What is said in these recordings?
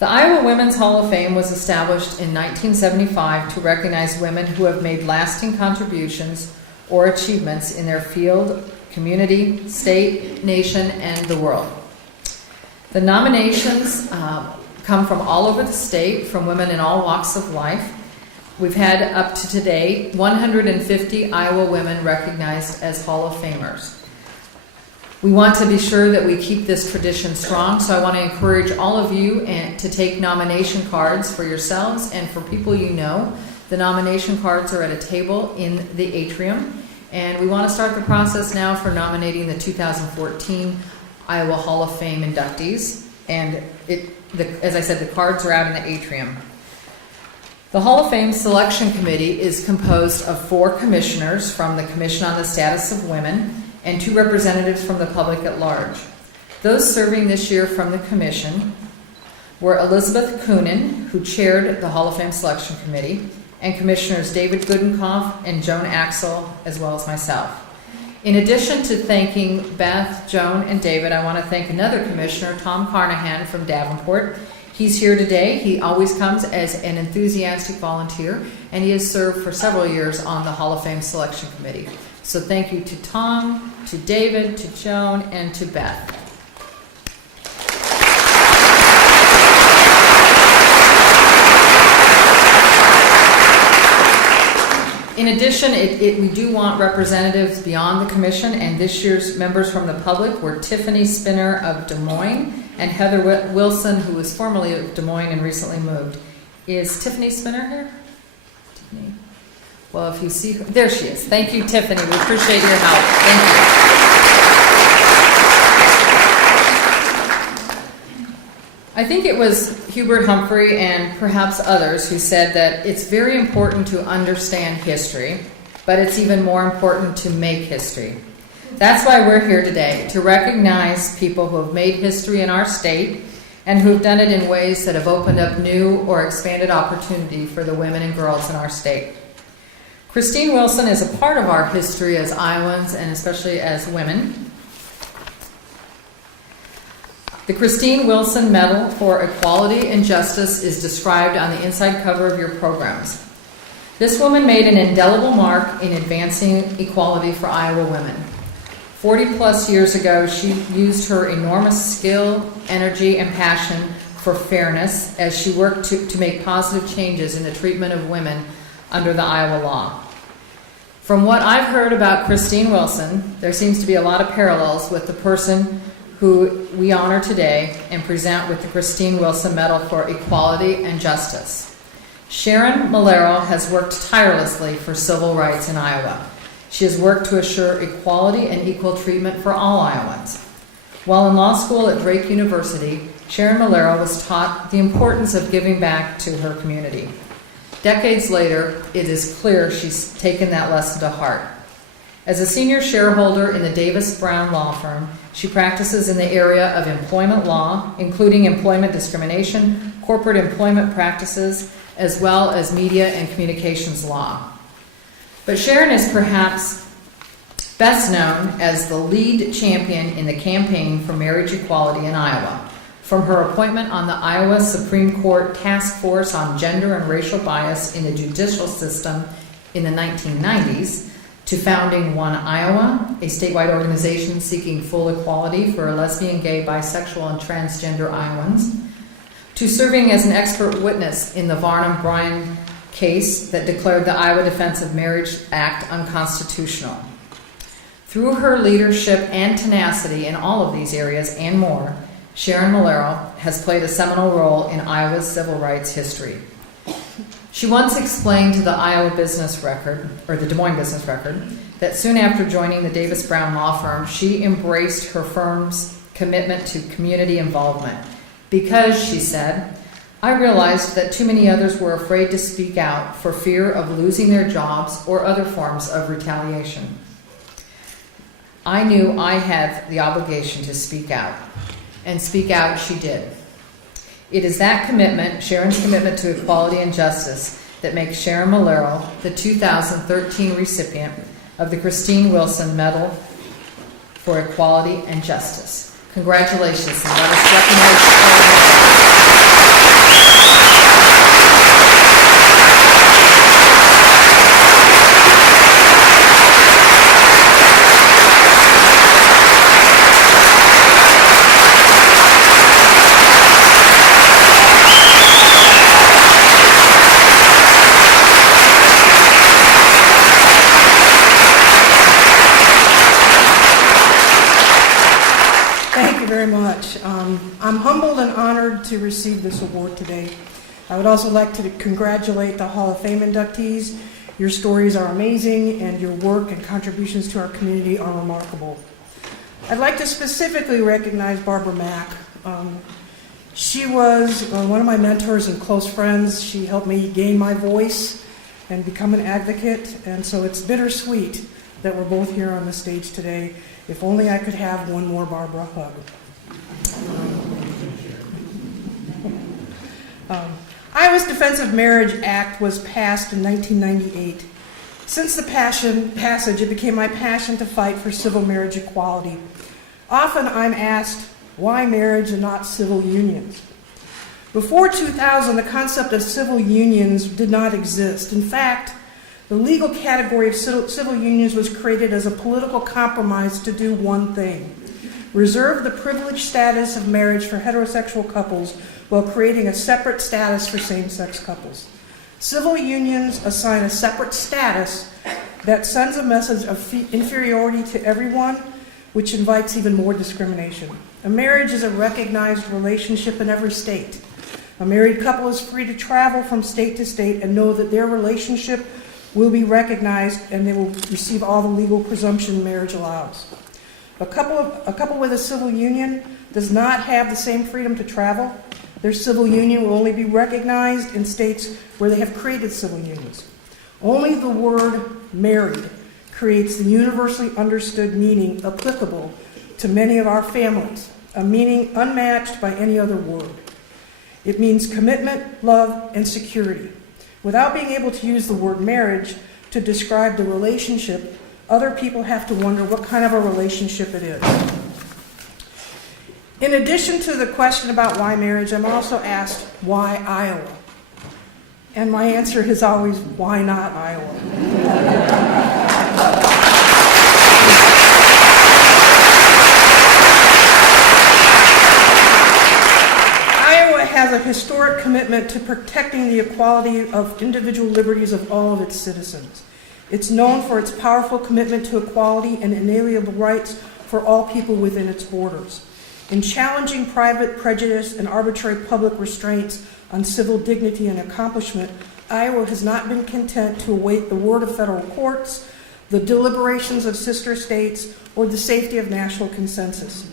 The Iowa Women's Hall of Fame was established in 1975 to recognize women who have made lasting contributions or achievements in their field, community, state, nation, and the world. The nominations come from all over the state, from women in all walks of life. We've had up to today 150 Iowa women recognized as Hall of Famers. We want to be sure that we keep this tradition strong, so I want to encourage all of you to take nomination cards for yourselves and for people you know. The nomination cards are at a table in the atrium, and we want to start the process now for nominating the 2014 Iowa Hall of Fame inductees, and as I said, the cards are out in the atrium. The Hall of Fame Selection Committee is composed of 4 commissioners from the Commission on the Status of Women and 2 representatives from the public at large. Those serving this year from the Commission were Elizabeth Coonan, who chaired the Hall of Fame Selection Committee, and Commissioners David Goodenkoff and Joan Axel, as well as myself. In addition to thanking Beth, Joan, and David, I want to thank another commissioner, Tom Carnahan from Davenport. He's here today. He always comes as an enthusiastic volunteer, and he has served for several years on the Hall of Fame Selection Committee. So thank you to Tom, to David, to Joan, and to Beth. In addition, we do want representatives beyond the commission, and this year's members from the public were Tiffany Spinner of Des Moines and Heather Wilson, who was formerly of Des Moines and recently moved. Is Tiffany Spinner here? Tiffany. Well, if you see her, there she is. Thank you, Tiffany. We appreciate your help. Thank you. I think it was Hubert Humphrey and perhaps others who said that it's very important to understand history, but it's even more important to make history. That's why we're here today, to recognize people who have made history in our state and who've done it in ways that have opened up new or expanded opportunity for the women and girls in our state. Christine Wilson is a part of our history as Iowans and especially as women. The Christine Wilson Medal for Equality and Justice is described on the inside cover of your programs. This woman made an indelible mark in advancing equality for Iowa women. 40 plus years ago, she used her enormous skill, energy, and passion for fairness as she worked to make positive changes in the treatment of women under the Iowa law. From what I've heard about Christine Wilson, there seems to be a lot of parallels with the person who we honor today and present with the Christine Wilson Medal for Equality and Justice. Sharon Malero has worked tirelessly for civil rights in Iowa. She has worked to assure equality and equal treatment for all Iowans. While in law school at Drake University, Sharon Malero was taught the importance of giving back to her community. Decades later, it is clear she's taken that lesson to heart. As a senior shareholder in the Davis Brown law firm, she practices in the area of employment law, including employment discrimination, corporate employment practices, as well as media and communications law. But Sharon is perhaps best known as the lead champion in the campaign for marriage equality in Iowa. From her appointment on the Iowa Supreme Court Task Force on Gender and Racial Bias in the Judicial System in the 1990s, to founding One Iowa, a statewide organization seeking full equality for lesbian, gay, bisexual, and transgender Iowans, to serving as an expert witness in the Varnum-Bryan case that declared the Iowa Defense of Marriage Act unconstitutional. Through her leadership and tenacity in all of these areas and more, Sharon Malero has played a seminal role in Iowa's civil rights history. She once explained to the Iowa Business Record, or the Des Moines Business Record, that soon after joining the Davis Brown law firm, she embraced her firm's commitment to community involvement. Because, she said, I realized that too many others were afraid to speak out for fear of losing their jobs or other forms of retaliation. I knew I had the obligation to speak out, and speak out she did. It is that commitment, Sharon's commitment to equality and justice, that makes Sharon Malero the 2013 recipient of the Christine Wilson Medal for Equality and Justice. Congratulations, and let us recognize Sharon. you very much. I'm humbled and honored to receive this award today. I would also like to congratulate the Hall of Fame inductees. Your stories are amazing, and your work and contributions to our community are remarkable. I'd like to specifically recognize Barbara Mack. She was one of my mentors and close friends. She helped me gain my voice and become an advocate, and so it's bittersweet that we're both here on the stage today. If only I could have one more Barbara hug. Iowa's Defense of Marriage Act was passed in 1998. Since the passage, it became my passion to fight for civil marriage equality. Often I'm asked, why marriage and not civil unions? Before 2000, the concept of civil unions did not exist. In fact, the legal category of civil unions was created as a political compromise to do one thing: reserve the privileged status of marriage for heterosexual couples while creating a separate status for same-sex couples. Civil unions assign a separate status that sends a message of inferiority to everyone, which invites even more discrimination. A marriage is a recognized relationship in every state. A married couple is free to travel from state to state and know that their relationship will be recognized and they will receive all the legal presumption marriage allows. A couple with a civil union does not have the same freedom to travel. Their civil union will only be recognized in states where they have created civil unions. Only the word married creates the universally understood meaning applicable to many of our families, a meaning unmatched by any other word. It means commitment, love, and security. Without being able to use the word marriage to describe the relationship, other people have to wonder what kind of a relationship it is. In addition to the question about why marriage, I'm also asked, why Iowa? And my answer is always, why not Iowa? Iowa has a historic commitment to protecting the equality of individual liberties of all of its citizens. It's known for its powerful commitment to equality and inalienable rights for all people within its borders. In challenging private prejudice and arbitrary public restraints on civil dignity and accomplishment, Iowa has not been content to await the word of federal courts, the deliberations of sister states, or the safety of national consensus.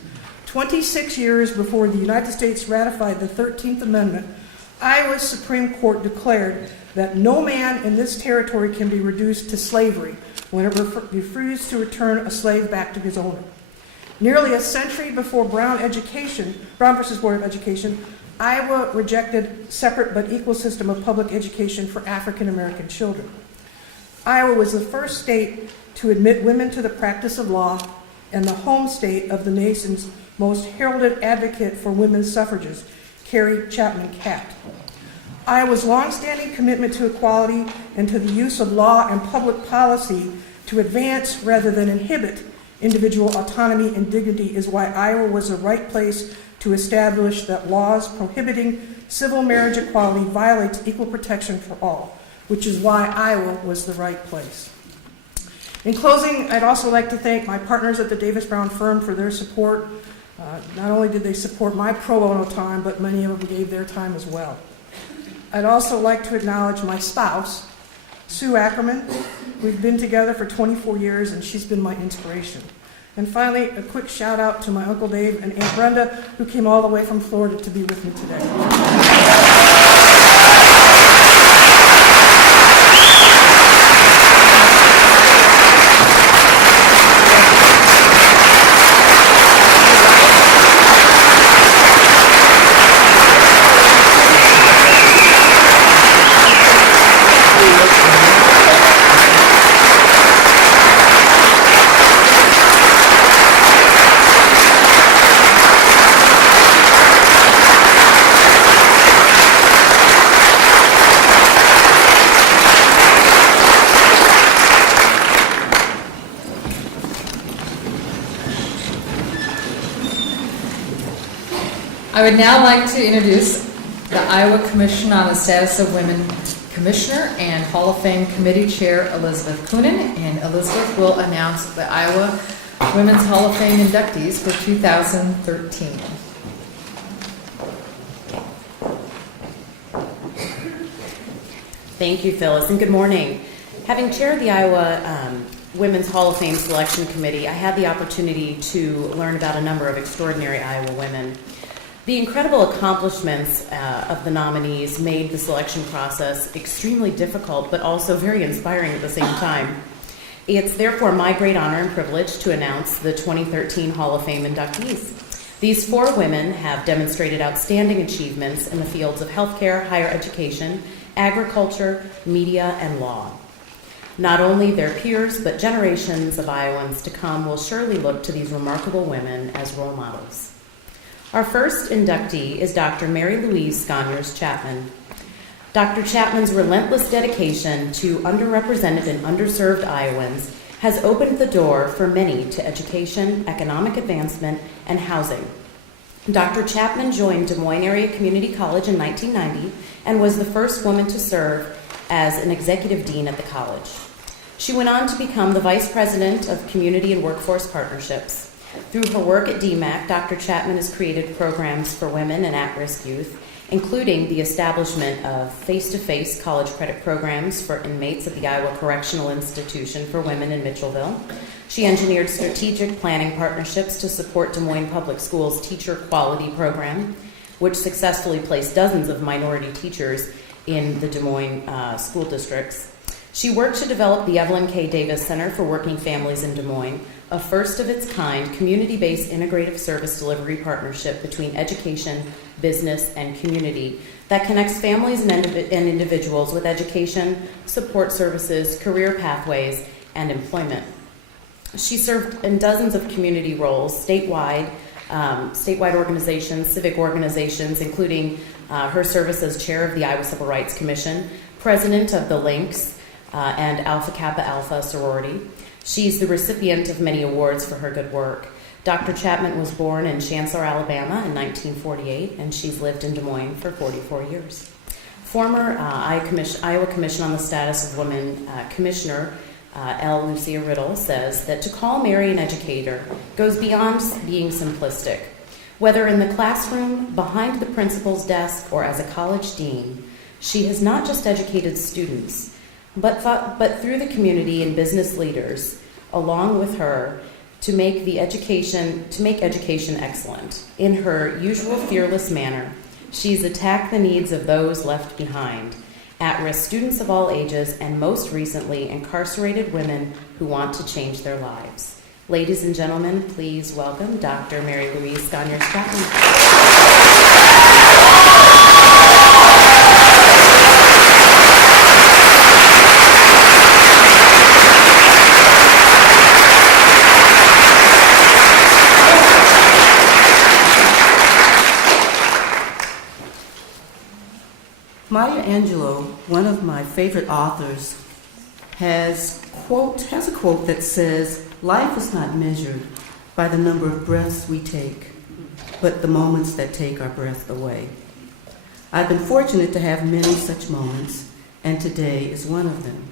26 years before the United States ratified the 13th Amendment, Iowa's Supreme Court declared that no man in this territory can be reduced to slavery when it refused to return a slave back to his owner. Nearly a century before Brown versus Board of Education, Iowa rejected separate but equal system of public education for African American children. Iowa was the first state to admit women to the practice of law and the home state of the nation's most heralded advocate for women's suffrages, Carrie Chapman Catt. Iowa's longstanding commitment to equality and to the use of law and public policy to advance rather than inhibit individual autonomy and dignity is why Iowa was the right place to establish that laws prohibiting civil marriage equality violates equal protection for all, which is why Iowa was the right place. In closing, I'd also like to thank my partners at the Davis Brown firm for their support. Not only did they support my pro bono time, but many of them gave their time as well. I'd also like to acknowledge my spouse, Sue Ackerman. We've been together for 24 years, and she's been my inspiration. And finally, a quick shout out to my Uncle Dave and Aunt Brenda, who came all the way from Florida to be with me today. I would now like to introduce the Iowa Commission on the Status of Women Commissioner and Hall of Fame Committee Chair Elizabeth Coonan, and Elizabeth will announce the Iowa Women's Hall of Fame inductees for 2013. Thank you, Phyllis, and good morning. Having chaired the Iowa Women's Hall of Fame Selection Committee, I had the opportunity to learn about a number of extraordinary Iowa women. The incredible accomplishments of the nominees made the selection process extremely difficult, but also very inspiring at the same time. It's therefore my great honor and privilege to announce the 2013 Hall of Fame inductees. These 4 women have demonstrated outstanding achievements in the fields of healthcare, higher education, agriculture, media, and law. Not only their peers, but generations of Iowans to come will surely look to these remarkable women as role models. Our first inductee is Dr. Mary Louise Sconyers Chapman. Dr. Chapman's relentless dedication to underrepresented and underserved Iowans has opened the door for many to education, economic advancement, and housing. Dr. Chapman joined Des Moines Area Community College in 1990 and was the first woman to serve as an executive dean at the college. She went on to become the vice president of community and workforce partnerships. Through her work at DMAC, Dr. Chapman has created programs for women and at-risk youth, including the establishment of face-to-face college credit programs for inmates at the Iowa Correctional Institution for Women in Mitchellville. She engineered strategic planning partnerships to support Des Moines Public Schools' Teacher Quality Program, which successfully placed dozens of minority teachers in the Des Moines school districts. She worked to develop the Evelyn K. Davis Center for Working Families in Des Moines, a first-of-its-kind community-based integrative service delivery partnership between education, business, and community that connects families and individuals with education, support services, career pathways, and employment. She served in dozens of community roles, statewide organizations, civic organizations, including her service as chair of the Iowa Civil Rights Commission, president of the Lynx, and Alpha Kappa Alpha sorority. She's the recipient of many awards for her good work. Dr. Chapman was born in Chancellor, Alabama in 1948, and she's lived in Des Moines for 44 years. Former Iowa Commission on the Status of Women Commissioner L. Lucia Riddle says that to call Mary an educator goes beyond being simplistic. Whether in the classroom, behind the principal's desk, or as a college dean, she has not just educated students, but through the community and business leaders, along with her, to make education excellent. In her usual fearless manner, she's attacked the needs of those left behind, at-risk students of all ages, and most recently, incarcerated women who want to change their lives. Ladies and gentlemen, please welcome Dr. Mary Louise Sconyers Chapman. Maya Angelou, one of my favorite authors, has a quote that says, "Life is not measured by the number of breaths we take, but the moments that take our breath away." I've been fortunate to have many such moments, and today is one of them.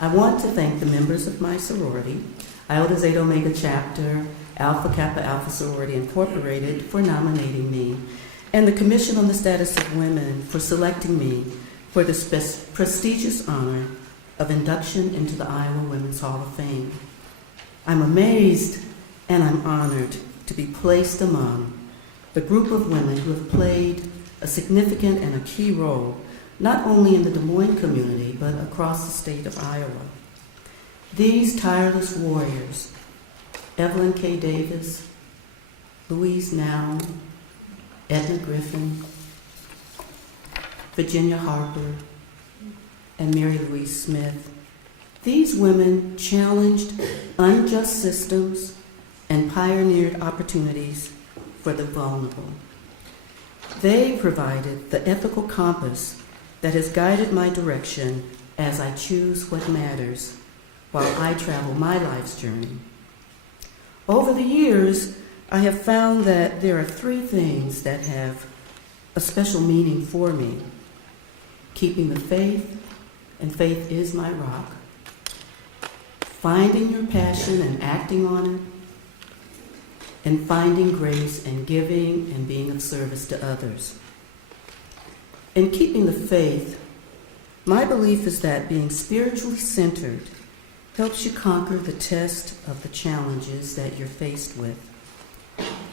I want to thank the members of my sorority, Iota Zeta Omega Chapter, Alpha Kappa Alpha Sorority Incorporated, for nominating me, and the Commission on the Status of Women for selecting me for the prestigious honor of induction into the Iowa Women's Hall of Fame. I'm amazed and I'm honored to be placed among the group of women who have played a significant and a key role, not only in the Des Moines community, but across the state of Iowa. These tireless warriors, Evelyn K. Davis, Louise Now, Edna Griffin, Virginia Harper, and Mary Louise Smith. These women challenged unjust systems and pioneered opportunities for the vulnerable. They provided the ethical compass that has guided my direction as I choose what matters while I travel my life's journey. Over the years, I have found that there are 3 things that have a special meaning for me: keeping the faith, and faith is my rock; finding your passion and acting on it, and finding grace and giving and being of service to others. In keeping the faith, my belief is that being spiritually centered helps you conquer the test of the challenges that you're faced with.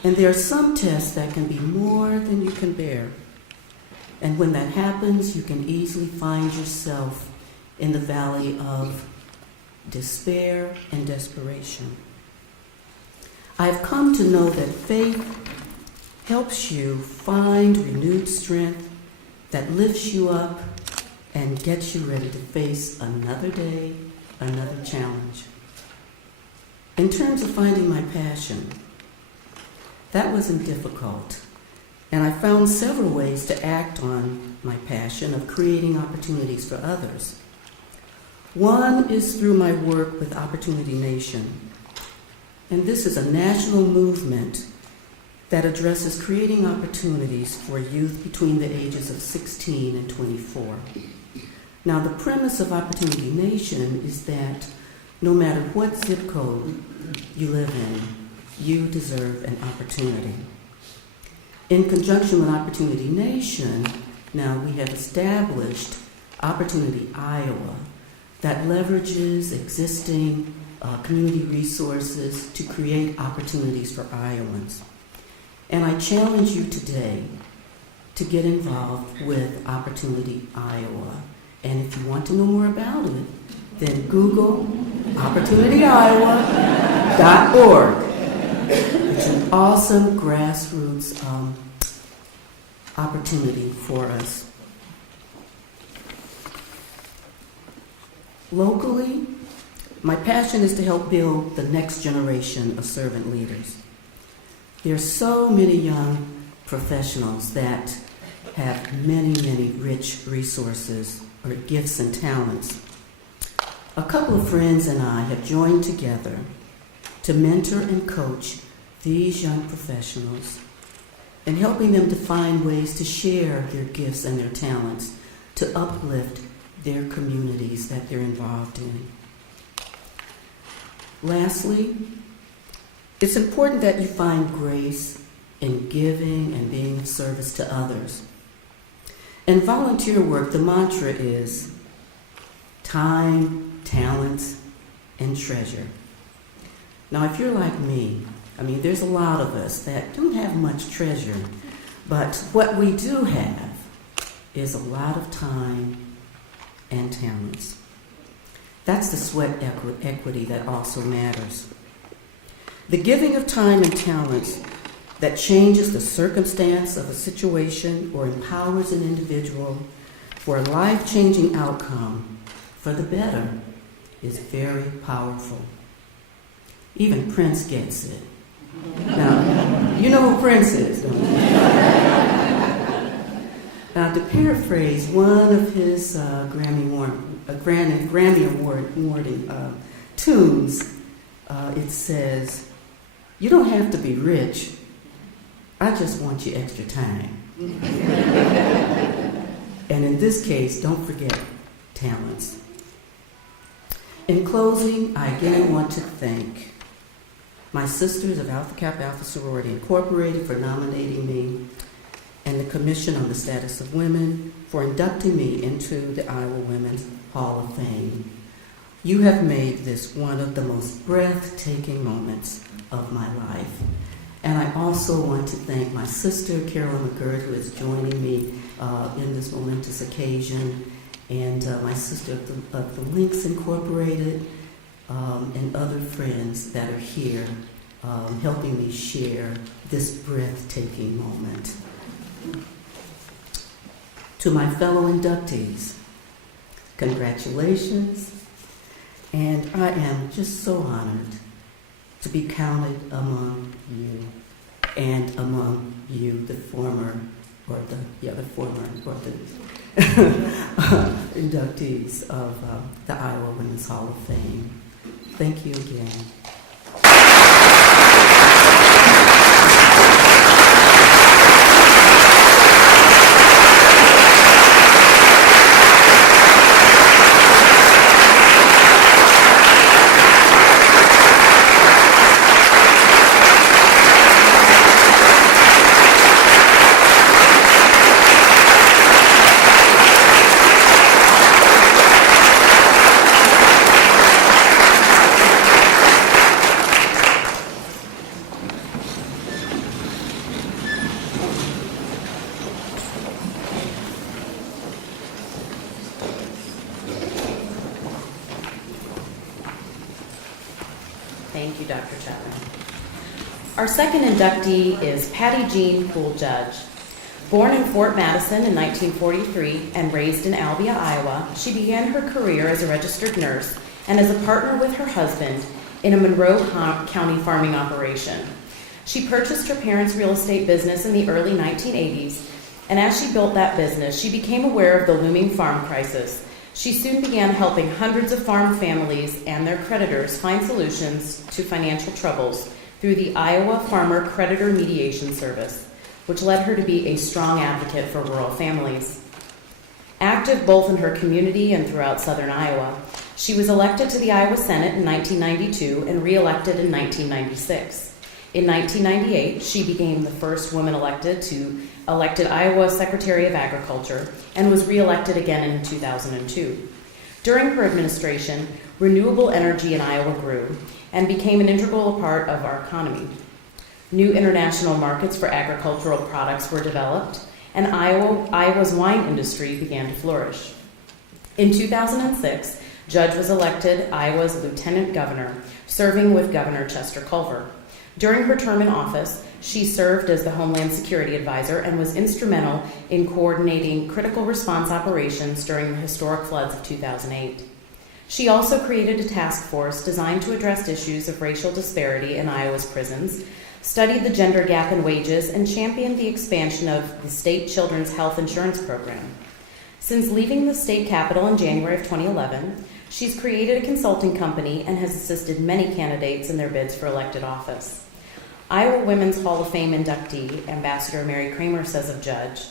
And there are some tests that can be more than you can bear. And when that happens, you can easily find yourself in the valley of despair and desperation. I've come to know that faith helps you find renewed strength that lifts you up and gets you ready to face another day, another challenge. In terms of finding my passion, that wasn't difficult, and I found several ways to act on my passion of creating opportunities for others. One is through my work with Opportunity Nation, and this is a national movement that addresses creating opportunities for youth between the ages of 16 and 24. Now, the premise of Opportunity Nation is that no matter what zip code you live in, you deserve an opportunity. In conjunction with Opportunity Nation, now we have established Opportunity Iowa that leverages existing community resources to create opportunities for Iowans. And I challenge you today to get involved with Opportunity Iowa. And if you want to know more about it, then Google opportunityiowa.org. It's an awesome grassroots opportunity for us. Locally, my passion is to help build the next generation of servant leaders. There are so many young professionals that have many, many rich resources or gifts and talents. A couple of friends and I have joined together to mentor and coach these young professionals and helping them to find ways to share their gifts and their talents to uplift their communities that they're involved in. Lastly, it's important that you find grace in giving and being of service to others. In volunteer work, the mantra is time, talents, and treasure. Now, if you're like me, there's a lot of us that don't have much treasure, but what we do have is a lot of time and talents. That's the sweat equity that also matters. The giving of time and talents that changes the circumstance of a situation or empowers an individual for a life-changing outcome for the better is very powerful. Even Prince gets it. Now, you know who Prince is, don't you? Now, to paraphrase one of his Grammy Award-winning tunes, it says, "You don't have to be rich. I just want you extra time." And in this case, don't forget talents. In closing, I again want to thank my sisters of Alpha Kappa Alpha Sorority Incorporated for nominating me, and the Commission on the Status of Women for inducting me into the Iowa Women's Hall of Fame. You have made this one of the most breathtaking moments of my life. And I also want to thank my sister, Carolyn McGirt, who is joining me in this momentous occasion, and my sister of the Links Incorporated, and other friends that are here helping me share this breathtaking moment. To my fellow inductees, congratulations, and I am just so honored to be counted among you, and among you, the former inductees of the Iowa Women's Hall of Fame. Thank you again. you, Dr. Chapman. Our second inductee is Patty Jean Poole Judge. Born in Fort Madison in 1943 and raised in Albia, Iowa, she began her career as a registered nurse and as a partner with her husband in a Monroe County farming operation. She purchased her parents' real estate business in the early 1980s, and as she built that business, she became aware of the looming farm crisis. She soon began helping hundreds of farm families and their creditors find solutions to financial troubles through the Iowa Farmer Creditor Mediation Service, which led her to be a strong advocate for rural families. Active both in her community and throughout southern Iowa, she was elected to the Iowa Senate in 1992 and re-elected in 1996. In 1998, she became the first woman elected Iowa Secretary of Agriculture and was re-elected again in 2002. During her administration, renewable energy in Iowa grew and became an integral part of our economy. New international markets for agricultural products were developed, and Iowa's wine industry began to flourish. In 2006, Judge was elected Iowa's Lieutenant Governor, serving with Governor Chester Culver. During her term in office, she served as the Homeland Security Advisor and was instrumental in coordinating critical response operations during the historic floods of 2008. She also created a task force designed to address issues of racial disparity in Iowa's prisons, studied the gender gap in wages, and championed the expansion of the state children's health insurance program. Since leaving the state capitol in January of 2011, she's created a consulting company and has assisted many candidates in their bids for elected office. Iowa Women's Hall of Fame inductee, Ambassador Mary Kramer, says of Judge,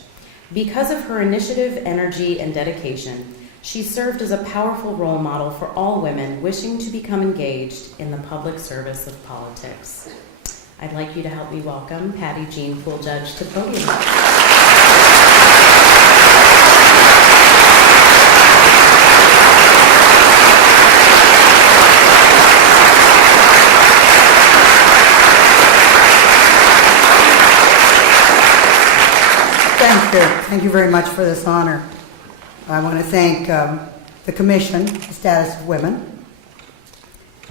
because of her initiative, energy, and dedication, she served as a powerful role model for all women wishing to become engaged in the public service of politics. I'd like you to help me welcome Patty Jean Poole Judge to the podium. Thank you. Thank you very much for this honor. I want to thank the Commission, the Status of Women,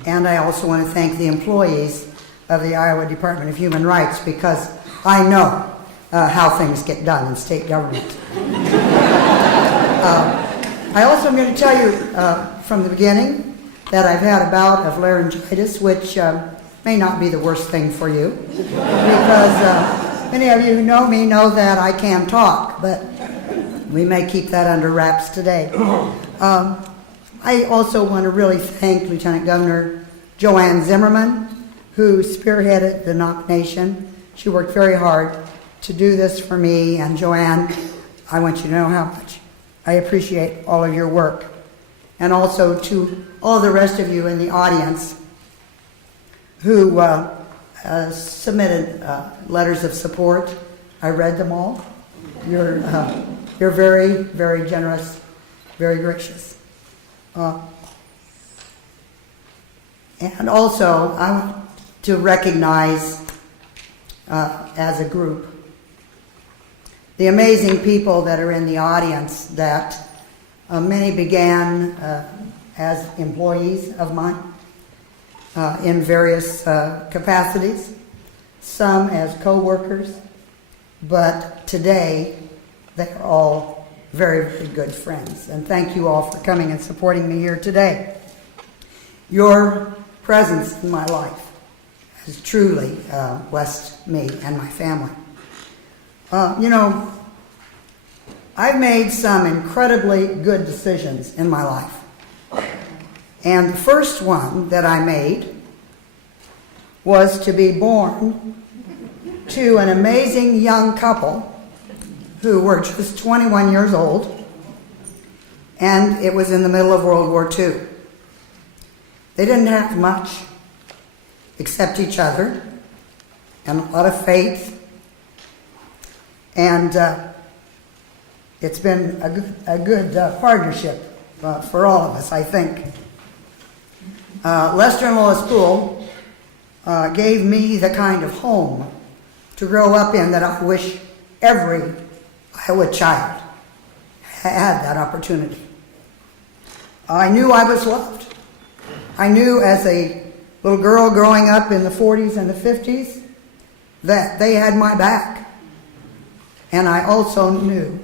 and I also want to thank the employees of the Iowa Department of Human Rights, because I know how things get done in state government. I also am going to tell you from the beginning that I've had a bout of laryngitis, which may not be the worst thing for you, because many of you who know me know that I can talk, but we may keep that under wraps today. I also want to really thank Lieutenant Governor Joanne Zimmerman, who spearheaded the nomination. She worked very hard to do this for me, and Joanne, I want you to know how much I appreciate all of your work. And also to all the rest of you in the audience who submitted letters of support. I read them all. You're very, very generous, very gracious. And also, I want to recognize, as a group, the amazing people that are in the audience that many began as employees of mine in various capacities, some as co-workers, but today they're all very, very good friends. And thank you all for coming and supporting me here today. Your presence in my life has truly blessed me and my family. I've made some incredibly good decisions in my life. And the first one that I made was to be born to an amazing young couple who were just 21 years old, and it was in the middle of World War II. They didn't have much except each other and a lot of faith, and it's been a good partnership for all of us, I think. Lester and Lois Poole gave me the kind of home to grow up in that I wish every Iowa child had that opportunity. I knew I was loved. I knew as a little girl growing up in the 40s and the 50s, that they had my back. And I also knew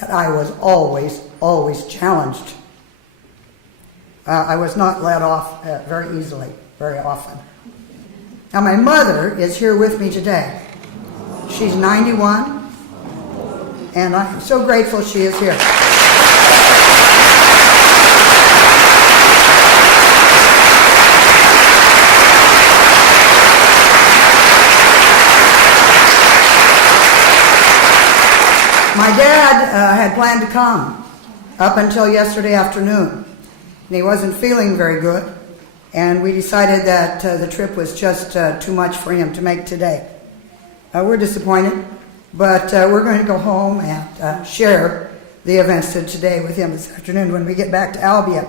that I was always challenged. I was not let off very easily, very often. Now my mother is here with me today. She's 91, and I'm so grateful she is here. My dad had planned to come up until yesterday afternoon, and he wasn't feeling very good, and we decided that the trip was just too much for him to make today. We're disappointed, but we're going to go home and share the events of today with him this afternoon when we get back to Albia.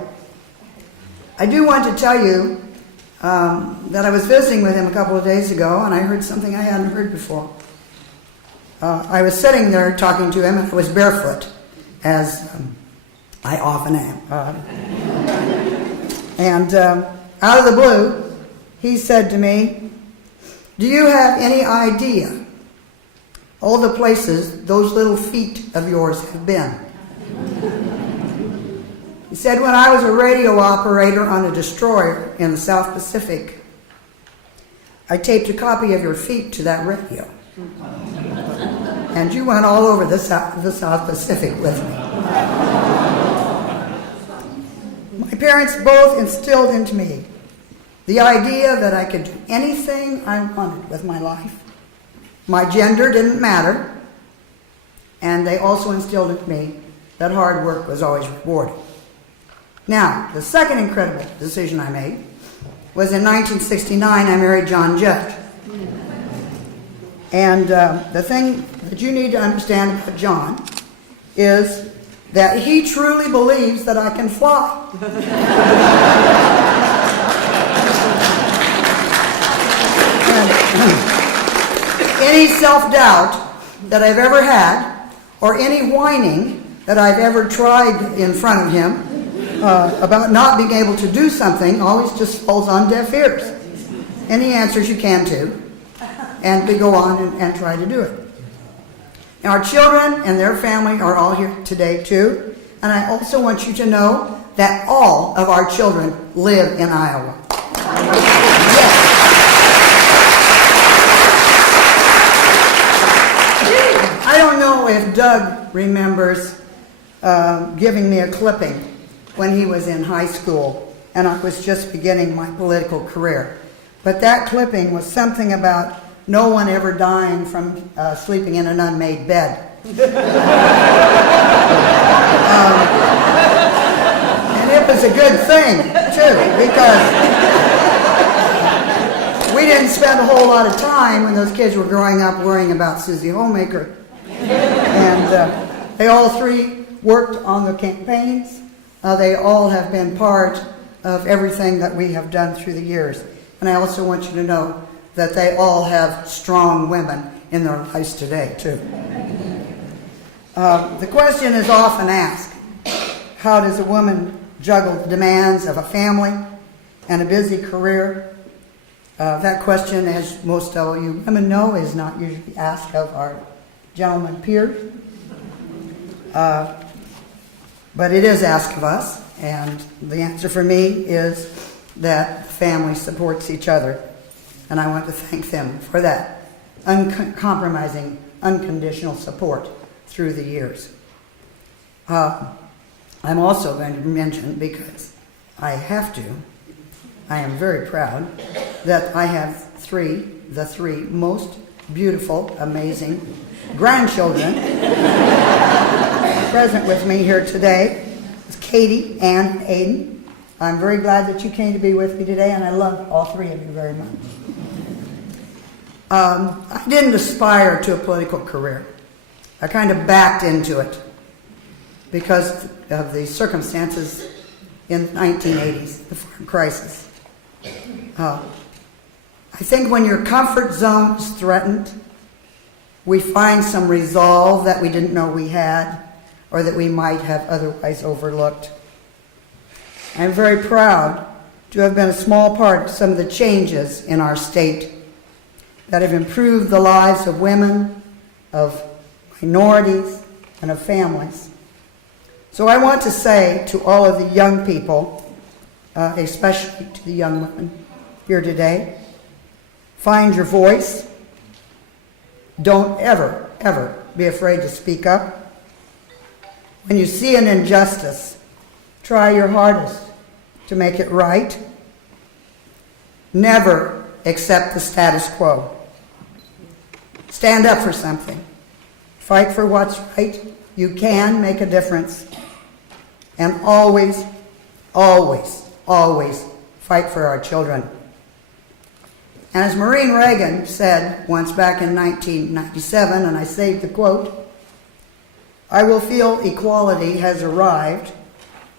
I do want to tell you that I was visiting with him a couple of days ago, and I heard something I hadn't heard before. I was sitting there talking to him, and I was barefoot, as I often am. And out of the blue, he said to me, "Do you have any idea all the places those little feet of yours have been?" He said, "When I was a radio operator on a destroyer in the South Pacific, I taped a copy of your feet to that radio. And you went all over the South Pacific with me." My parents both instilled into me the idea that I could do anything I wanted with my life. My gender didn't matter. And they also instilled into me that hard work was always rewarded. Now, the second incredible decision I made was in 1969, I married John Judge. And the thing that you need to understand about John is that he truly believes that I can fly. Any self-doubt that I've ever had, or any whining that I've ever tried in front of him about not being able to do something, always just falls on deaf ears. And he answers, "You can too." And we go on and try to do it. Now, our children and their family are all here today too. And I also want you to know that all of our children live in Iowa. Yes. I don't know if Doug remembers giving me a clipping when he was in high school and I was just beginning my political career. But that clipping was something about no one ever dying from sleeping in an unmade bed. And it was a good thing, too, because we didn't spend a whole lot of time when those kids were growing up worrying about Susie Homemaker. And they all three worked on the campaigns. They all have been part of everything that we have done through the years. And I also want you to know that they all have strong women in their lives today, too. The question is often asked, how does a woman juggle the demands of a family and a busy career? That question, as most of you women know, is not usually asked of our gentlemen peers. But it is asked of us, and the answer for me is that the family supports each other. And I want to thank them for that uncompromising, unconditional support through the years. I'm also going to mention, because I have to, I am very proud that I have the three most beautiful, amazing grandchildren present with me here today. It's Katie, Ann, and Aiden. I'm very glad that you came to be with me today, and I love all three of you very much. I didn't aspire to a political career. I kind of backed into it because of the circumstances in the 1980s, the foreign crisis. I think when your comfort zone is threatened, we find some resolve that we didn't know we had or that we might have otherwise overlooked. I'm very proud to have been a small part of some of the changes in our state that have improved the lives of women, of minorities, and of families. So I want to say to all of the young people, especially to the young women here today, find your voice. Don't ever, ever be afraid to speak up. When you see an injustice, try your hardest to make it right. Never accept the status quo. Stand up for something. Fight for what's right. You can make a difference. And always, always, always fight for our children. And as Maureen Reagan said once back in 1997, and I saved the quote, "I will feel equality has arrived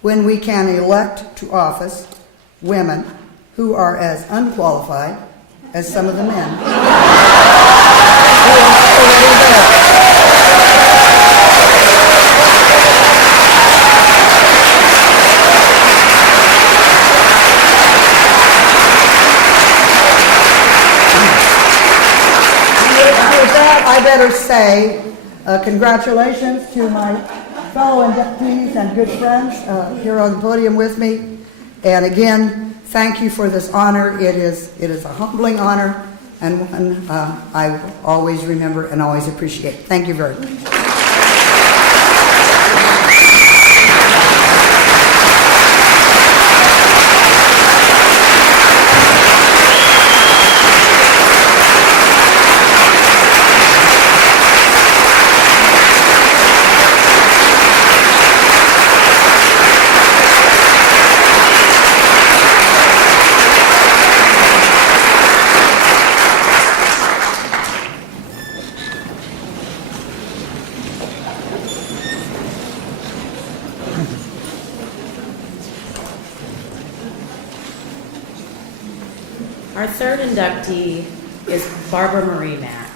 when we can elect to office women who are as unqualified as some of the men who are already there." With that, I better say congratulations to my fellow inductees and good friends here on the podium with me. And again, thank you for this honor. It is a humbling honor and one I will always remember and always appreciate. Thank you very much. Our third inductee is Barbara Marie Mack.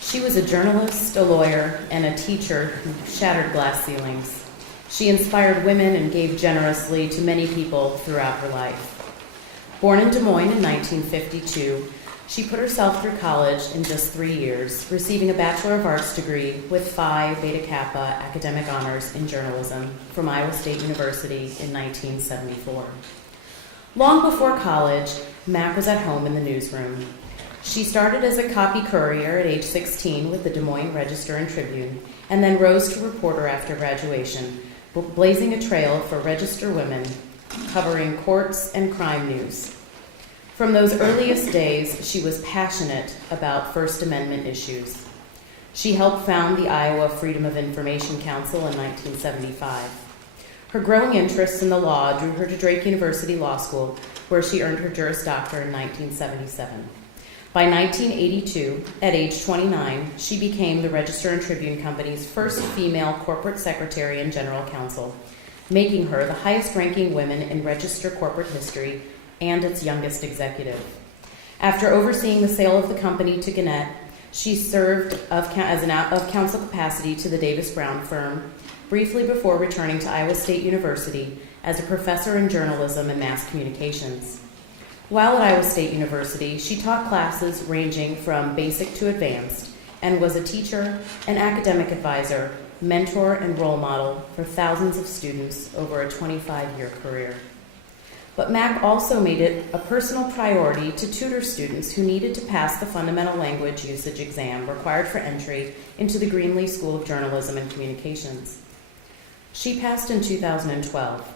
She was a journalist, a lawyer, and a teacher who shattered glass ceilings. She inspired women and gave generously to many people throughout her life. Born in Des Moines in 1952, she put herself through college in just 3 years, receiving a Bachelor of Arts degree with Phi Beta Kappa academic honors in journalism from Iowa State University in 1974. Long before college, Mack was at home in the newsroom. She started as a copy courier at age 16 with the Des Moines Register and Tribune, and then rose to reporter after graduation, blazing a trail for Register women, covering courts and crime news. From those earliest days, she was passionate about First Amendment issues. She helped found the Iowa Freedom of Information Council in 1975. Her growing interest in the law drew her to Drake University Law School, where she earned her Juris Doctor in 1977. By 1982, at age 29, she became the Register and Tribune Company's first female corporate secretary and general counsel, making her the highest-ranking woman in Register corporate history and its youngest executive. After overseeing the sale of the company to Gannett, she served as an out-of-counsel capacity to the Davis Brown firm, briefly before returning to Iowa State University as a professor in journalism and mass communications. While at Iowa State University, she taught classes ranging from basic to advanced and was a teacher, an academic advisor, mentor, and role model for thousands of students over a 25-year career. But Mack also made it a personal priority to tutor students who needed to pass the fundamental language usage exam required for entry into the Greenlee School of Journalism and Communications. She passed in 2012,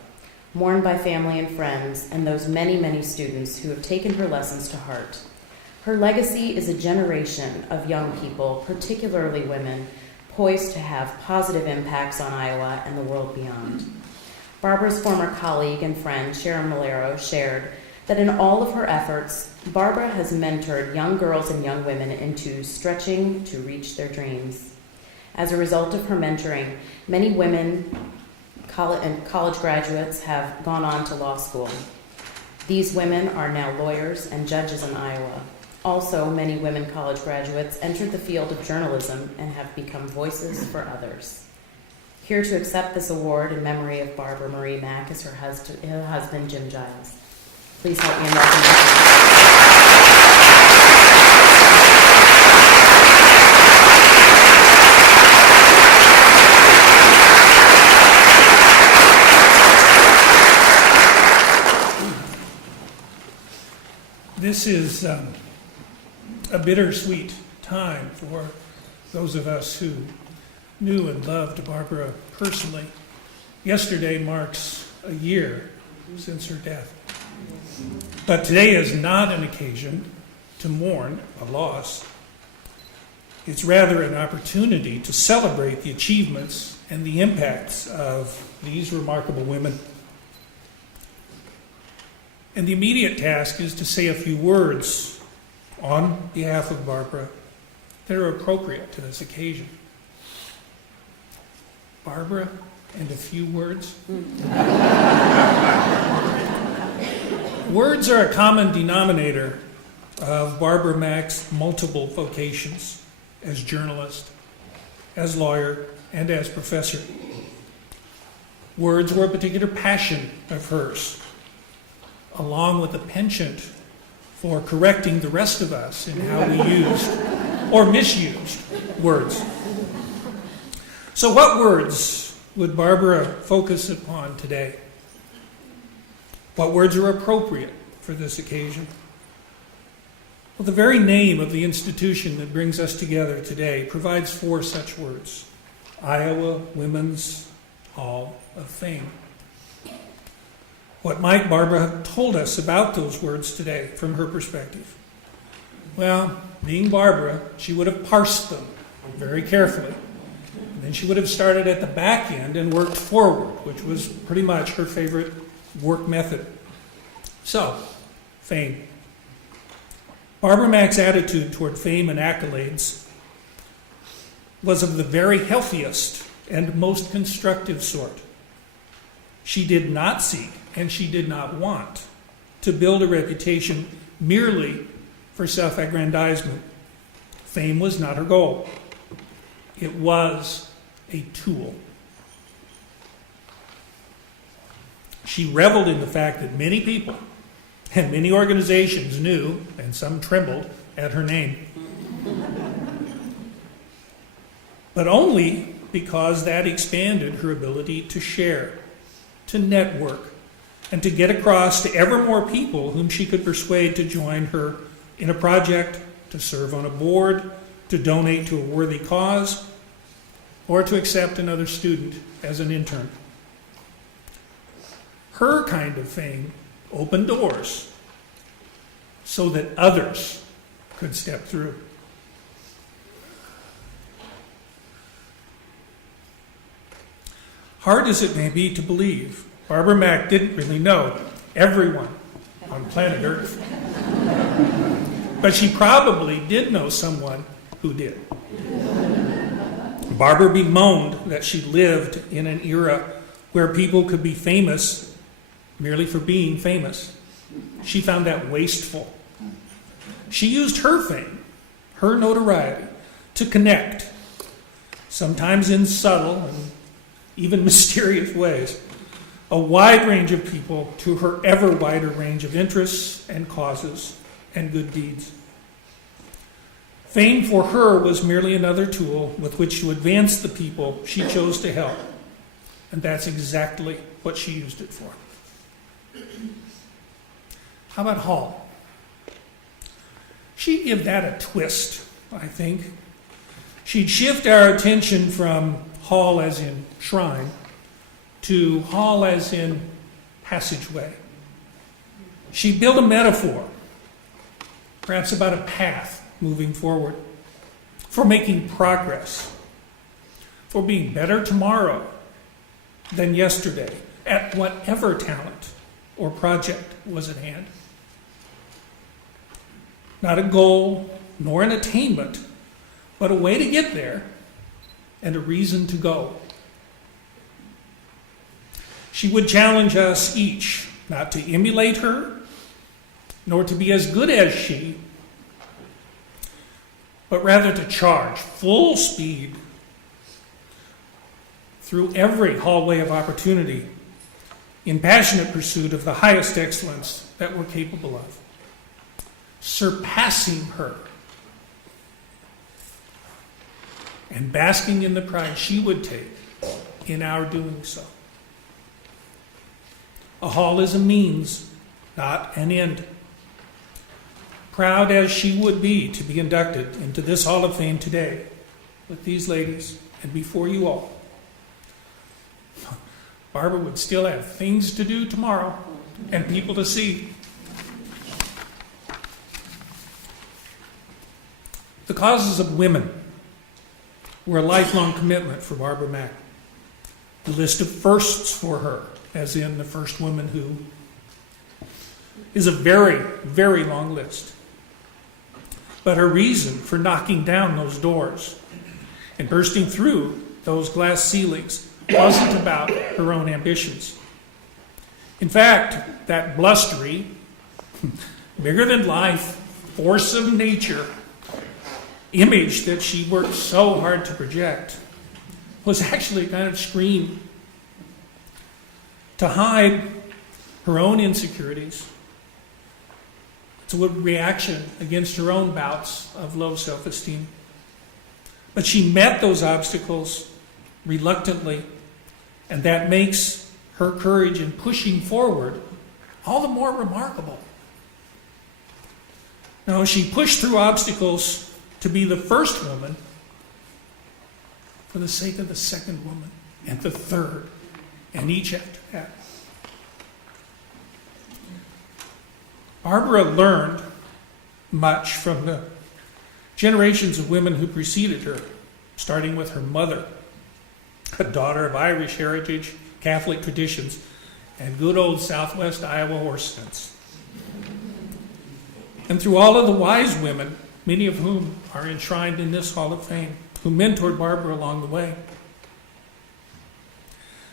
mourned by family and friends and those many, many students who have taken her lessons to heart. Her legacy is a generation of young people, particularly women, poised to have positive impacts on Iowa and the world beyond. Barbara's former colleague and friend, Sharon Malero, shared that in all of her efforts, Barbara has mentored young girls and young women into stretching to reach their dreams. As a result of her mentoring, many women and college graduates have gone on to law school. These women are now lawyers and judges in Iowa. Also, many women college graduates entered the field of journalism and have become voices for others. Here to accept this award in memory of Barbara Marie Mack is her husband, Jim Giles. Please help me in welcoming. This is a bittersweet time for those of us who knew and loved Barbara personally. Yesterday marks a year since her death. But today is not an occasion to mourn a loss. It's rather an opportunity to celebrate the achievements and the impacts of these remarkable women. And the immediate task is to say a few words on behalf of Barbara that are appropriate to this occasion. Barbara and a few words. Words are a common denominator of Barbara Mack's multiple vocations as journalist, as lawyer, and as professor. Words were a particular passion of hers, along with a penchant for correcting the rest of us in how we used or misused words. So what words would Barbara focus upon today? What words are appropriate for this occasion? Well, the very name of the institution that brings us together today provides 4 such words: Iowa Women's Hall of Fame. What might Barbara have told us about those words today from her perspective? Well, being Barbara, she would have parsed them very carefully. And then she would have started at the back end and worked forward, which was pretty much her favorite work method. So, fame. Barbara Mack's attitude toward fame and accolades was of the very healthiest and most constructive sort. She did not seek, and she did not want, to build a reputation merely for self-aggrandizement. Fame was not her goal. It was a tool. She reveled in the fact that many people and many organizations knew, and some trembled, at her name. But only because that expanded her ability to share, to network, and to get across to ever more people whom she could persuade to join her in a project, to serve on a board, to donate to a worthy cause, or to accept another student as an intern. Her kind of fame opened doors so that others could step through. Hard as it may be to believe, Barbara Mack didn't really know everyone on planet Earth. But she probably did know someone who did. Barbara bemoaned that she lived in an era where people could be famous merely for being famous. She found that wasteful. She used her fame, her notoriety, to connect, sometimes in subtle and even mysterious ways, a wide range of people to her ever wider range of interests and causes and good deeds. Fame for her was merely another tool with which to advance the people she chose to help. And that's exactly what she used it for. How about Hall? She'd give that a twist, I think. She'd shift our attention from hall as in shrine to hall as in passageway. She'd build a metaphor, perhaps about a path moving forward, for making progress, for being better tomorrow than yesterday at whatever talent or project was at hand. Not a goal, nor an attainment, but a way to get there and a reason to go. She would challenge us each not to emulate her, nor to be as good as she, but rather to charge full speed through every hallway of opportunity in passionate pursuit of the highest excellence that we're capable of, surpassing her, and basking in the pride she would take in our doing so. A hall is a means, not an end. Proud as she would be to be inducted into this Hall of Fame today with these ladies and before you all, Barbara would still have things to do tomorrow and people to see. The causes of women were a lifelong commitment for Barbara Mack. The list of firsts for her, as in the first woman who, is a very, very long list. But her reason for knocking down those doors and bursting through those glass ceilings wasn't about her own ambitions. In fact, that blustery, bigger than life, force of nature image that she worked so hard to project was actually a kind of scream to hide her own insecurities. It's a reaction against her own bouts of low self-esteem. But she met those obstacles reluctantly, and that makes her courage in pushing forward all the more remarkable. Now, she pushed through obstacles to be the first woman for the sake of the second woman and the third, and each after that. Barbara learned much from the generations of women who preceded her, starting with her mother, a daughter of Irish heritage, Catholic traditions, and good old Southwest Iowa horse sense. And through all of the wise women, many of whom are enshrined in this Hall of Fame, who mentored Barbara along the way.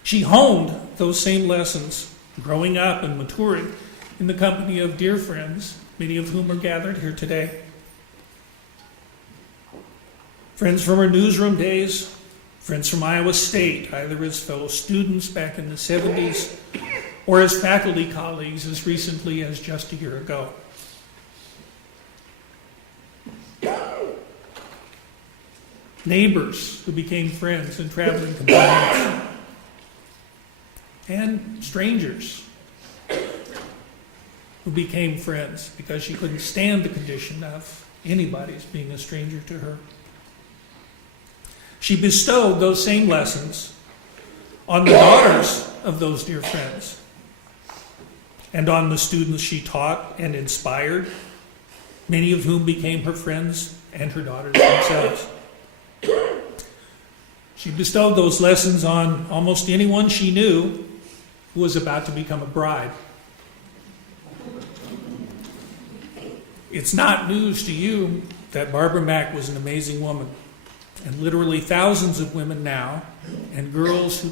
She honed those same lessons, growing up and maturing in the company of dear friends, many of whom are gathered here today. Friends from her newsroom days, friends from Iowa State, either as fellow students back in the 70s or as faculty colleagues as recently as just a year ago. Neighbors who became friends and traveling companions. And strangers who became friends because she couldn't stand the condition of anybody's being a stranger to her. She bestowed those same lessons on the daughters of those dear friends and on the students she taught and inspired, many of whom became her friends and her daughters themselves. She bestowed those lessons on almost anyone she knew who was about to become a bride. It's not news to you that Barbara Mack was an amazing woman. And literally thousands of women now, and girls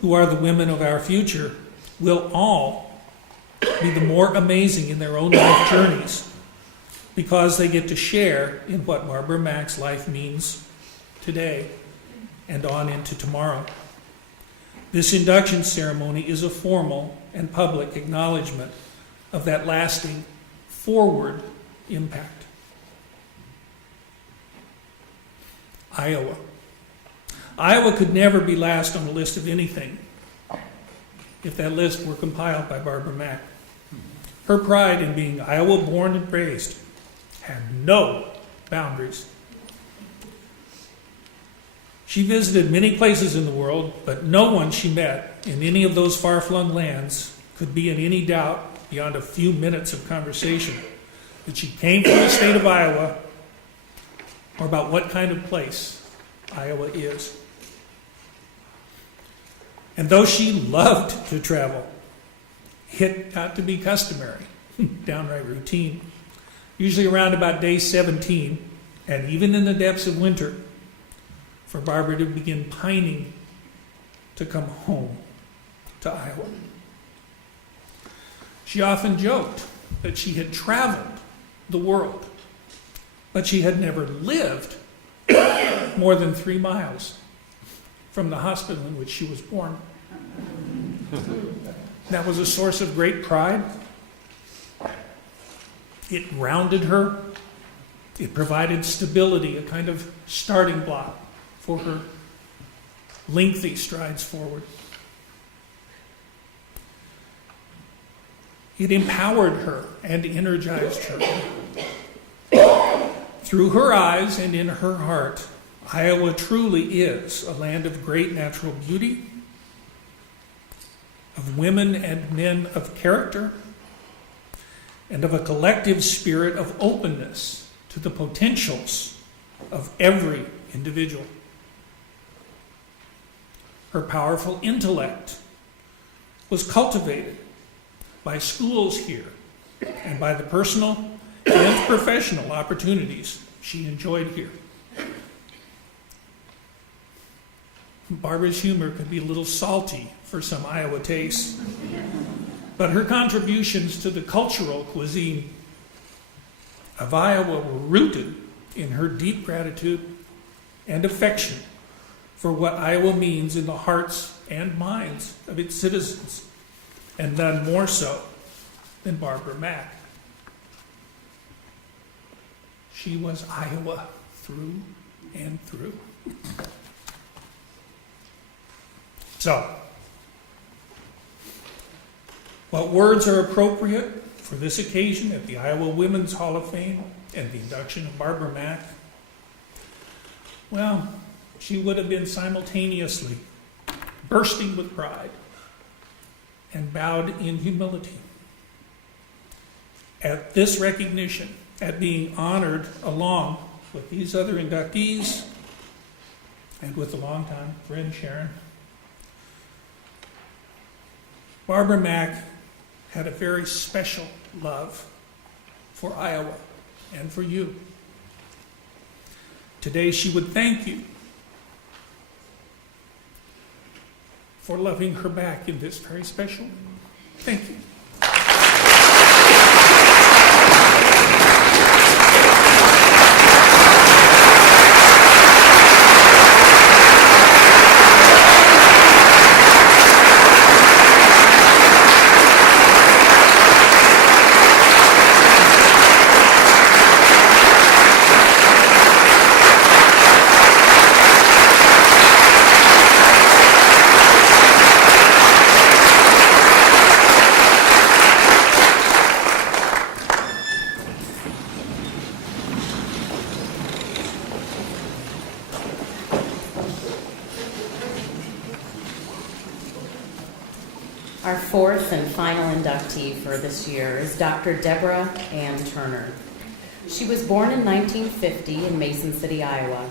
who are the women of our future, will all be the more amazing in their own life journeys because they get to share in what Barbara Mack's life means today and on into tomorrow. This induction ceremony is a formal and public acknowledgement of that lasting forward impact. Iowa. Iowa could never be last on the list of anything if that list were compiled by Barbara Mack. Her pride in being Iowa born and raised had no boundaries. She visited many places in the world, but no one she met in any of those far-flung lands could be in any doubt beyond a few minutes of conversation that she came from the state of Iowa or about what kind of place Iowa is. And though she loved to travel, it got to be customary, downright routine, usually around about day 17, and even in the depths of winter, for Barbara to begin pining to come home to Iowa. She often joked that she had traveled the world, but she had never lived more than 3 miles from the hospital in which she was born. That was a source of great pride. It grounded her. It provided stability, a kind of starting block for her lengthy strides forward. It empowered her and energized her. Through her eyes and in her heart, Iowa truly is a land of great natural beauty, of women and men of character, and of a collective spirit of openness to the potentials of every individual. Her powerful intellect was cultivated by schools here and by the personal and professional opportunities she enjoyed here. Barbara's humor could be a little salty for some Iowa tastes, but her contributions to the cultural cuisine of Iowa were rooted in her deep gratitude and affection for what Iowa means in the hearts and minds of its citizens, and none more so than Barbara Mack. She was Iowa through and through. So, what words are appropriate for this occasion at the Iowa Women's Hall of Fame and the induction of Barbara Mack? Well, she would have been simultaneously bursting with pride and bowed in humility at this recognition, at being honored along with these other inductees and with a longtime friend, Sharon. Barbara Mack had a very special love for Iowa and for you. Today she would thank you for loving her back in this very special way. Thank you. Our fourth and final inductee for this year is Dr. Deborah Ann Turner. She was born in 1950 in Mason City, Iowa.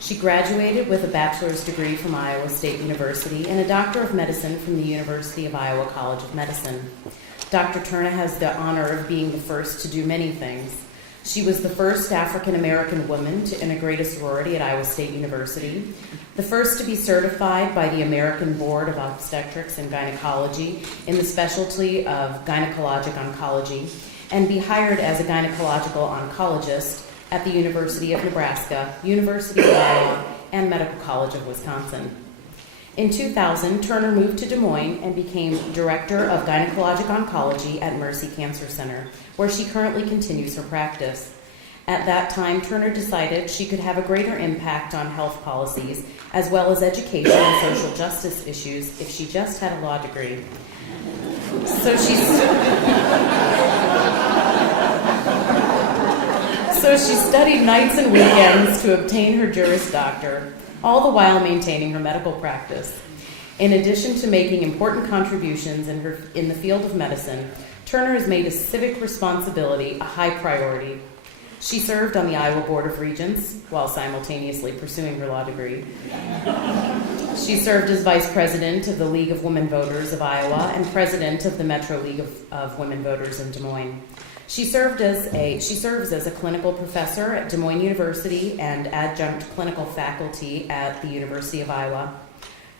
She graduated with a bachelor's degree from Iowa State University and a Doctor of Medicine from the University of Iowa College of Medicine. Dr. Turner has the honor of being the first to do many things. She was the first African-American woman to integrate a sorority at Iowa State University, the first to be certified by the American Board of Obstetrics and Gynecology in the specialty of gynecologic oncology, and be hired as a gynecological oncologist at the University of Nebraska, University of Iowa, and Medical College of Wisconsin. In 2000, Turner moved to Des Moines and became Director of Gynecologic Oncology at Mercy Cancer Center, where she currently continues her practice. At that time, Turner decided she could have a greater impact on health policies, as well as education and social justice issues, if she just had a law degree. So she studied nights and weekends to obtain her Juris Doctor, all the while maintaining her medical practice. In addition to making important contributions in the field of medicine, Turner has made a civic responsibility a high priority. She served on the Iowa Board of Regents while simultaneously pursuing her law degree. She served as vice president of the League of Women Voters of Iowa and president of the Metro League of Women Voters in Des Moines. She serves as a clinical professor at Des Moines University and adjunct clinical faculty at the University of Iowa.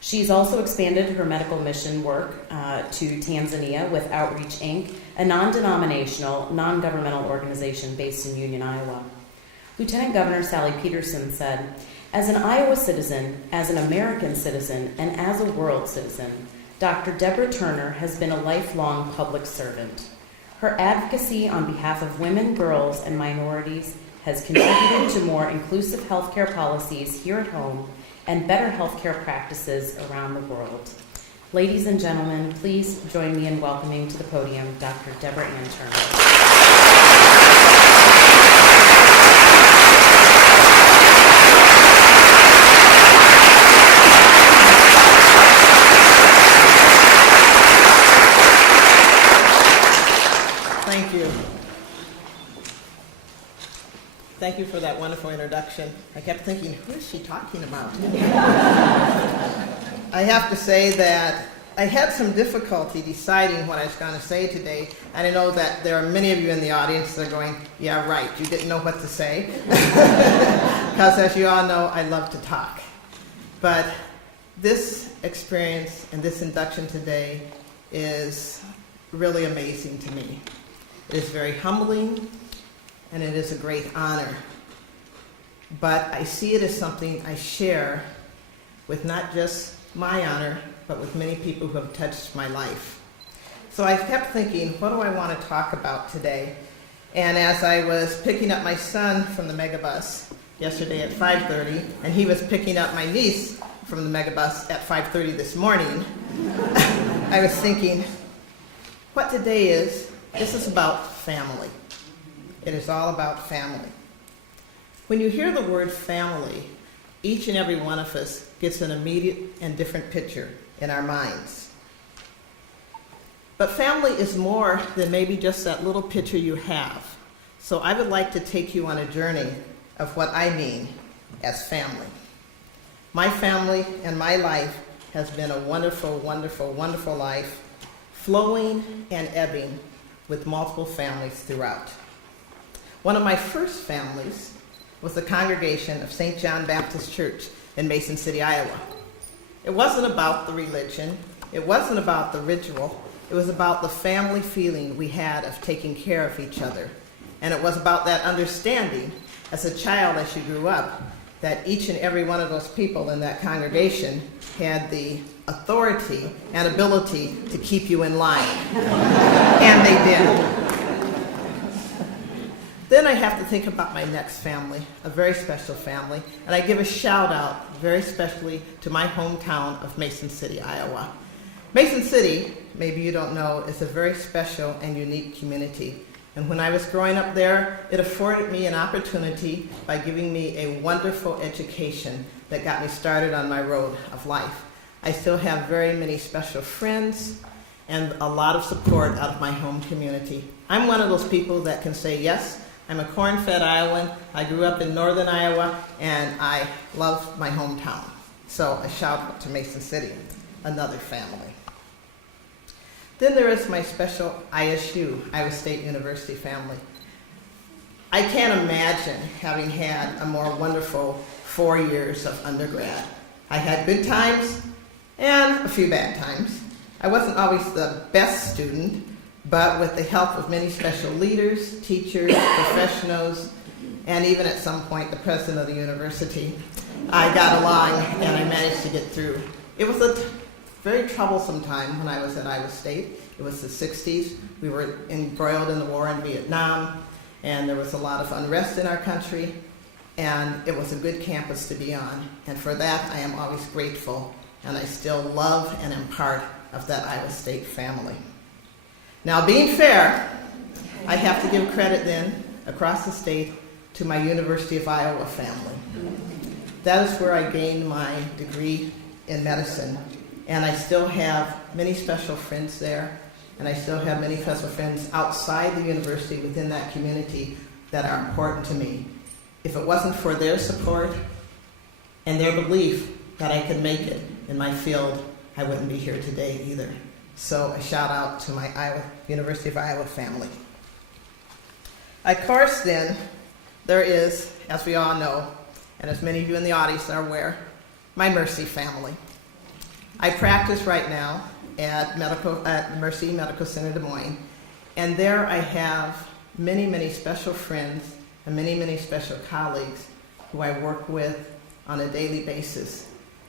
She's also expanded her medical mission work to Tanzania with Outreach, Inc., a non-denominational, non-governmental organization based in Union, Iowa. Lieutenant Governor Sally Peterson said, "As an Iowa citizen, as an American citizen, and as a world citizen, Dr. Deborah Turner has been a lifelong public servant. Her advocacy on behalf of women, girls, and minorities has contributed to more inclusive healthcare policies here at home and better healthcare practices around the world. Ladies and gentlemen, please join me in welcoming to the podium Dr. Deborah Ann Turner. Thank you. Thank you for that wonderful introduction. I kept thinking, who is she talking about? I have to say that I had some difficulty deciding what I was going to say today, and I know that there are many of you in the audience that are going, yeah, right, you didn't know what to say. Because as you all know, I love to talk. But this experience and this induction today is really amazing to me. It is very humbling, and it is a great honor. But I see it as something I share with not just my honor, but with many people who have touched my life. So I kept thinking, what do I want to talk about today? And as I was picking up my son from the megabus yesterday at 5:30, and he was picking up my niece from the megabus at 5:30 this morning, I was thinking, what today is, this is about family. It is all about family. When you hear the word family, each and every one of us gets an immediate and different picture in our minds. But family is more than maybe just that little picture you have. So I would like to take you on a journey of what I mean as family. My family and my life has been a wonderful, wonderful, wonderful life, flowing and ebbing with multiple families throughout. One of my first families was the congregation of St. John Baptist Church in Mason City, Iowa. It wasn't about the religion, it wasn't about the ritual, it was about the family feeling we had of taking care of each other. And it was about that understanding as a child, as you grew up, that each and every one of those people in that congregation had the authority and ability to keep you in line. And they did. Then I have to think about my next family, a very special family, and I give a shout out very specially to my hometown of Mason City, Iowa. Mason City, maybe you don't know, is a very special and unique community. And when I was growing up there, it afforded me an opportunity by giving me a wonderful education that got me started on my road of life. I still have very many special friends and a lot of support out of my home community. I'm one of those people that can say, yes, I'm a corn-fed Iowan. I grew up in northern Iowa, and I love my hometown. So a shout out to Mason City, another family. Then there is my special ISU, Iowa State University family. I can't imagine having had a more wonderful 4 years of undergrad. I had good times and a few bad times. I wasn't always the best student, but with the help of many special leaders, teachers, professionals, and even at some point the president of the university, I got along and I managed to get through. It was a very troublesome time when I was at Iowa State. It was the 60s. We were embroiled in the war in Vietnam, and there was a lot of unrest in our country, and it was a good campus to be on. And for that, I am always grateful, and I still love and am part of that Iowa State family. Now, being fair, I have to give credit then, across the state, to my University of Iowa family. That is where I gained my degree in medicine, and I still have many special friends there, and I still have many special friends outside the university within that community that are important to me. If it wasn't for their support and their belief that I could make it in my field, I wouldn't be here today either. So a shout out to my University of Iowa family. Of course then, there is, as we all know, and as many of you in the audience are aware, my Mercy family. I practice right now at Mercy Medical Center Des Moines, and there I have many, many special friends and many, many special colleagues who I work with on a daily basis.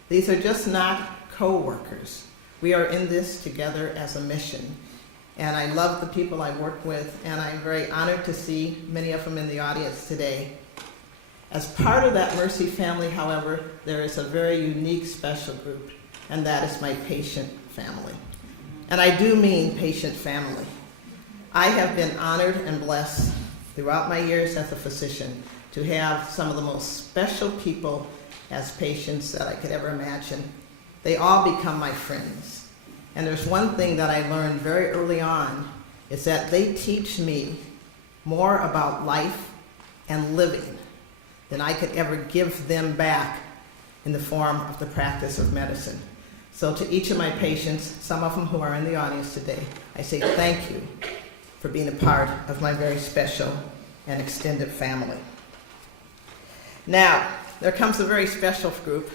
These are just not co-workers. We are in this together as a mission. And I love the people I work with, and I'm very honored to see many of them in the audience today. As part of that Mercy family, however, there is a very unique special group, and that is my patient family. And I do mean patient family. I have been honored and blessed throughout my years as a physician to have some of the most special people as patients that I could ever imagine. They all become my friends. And there's one thing that I learned very early on, is that they teach me more about life and living than I could ever give them back in the form of the practice of medicine. So to each of my patients, some of them who are in the audience today, I say thank you for being a part of my very special and extended family. Now, there comes a very special group,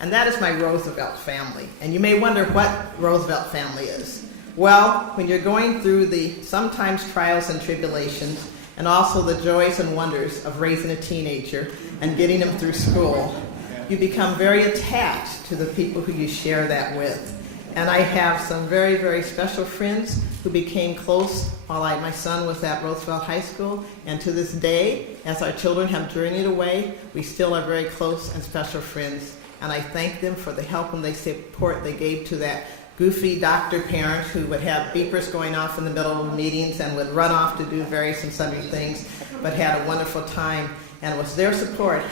and that is my Roosevelt family. And you may wonder what Roosevelt family is. Well, when you're going through the sometimes trials and tribulations, and also the joys and wonders of raising a teenager and getting them through school, you become very attached to the people who you share that with. And I have some very, very special friends who became close while my son was at Roosevelt High School. And to this day, as our children have journeyed away, we still are very close and special friends. And I thank them for the help and the support they gave to that goofy doctor parent who would have beepers going off in the middle of meetings and would run off to do various and sundry things, but had a wonderful time. And it was their support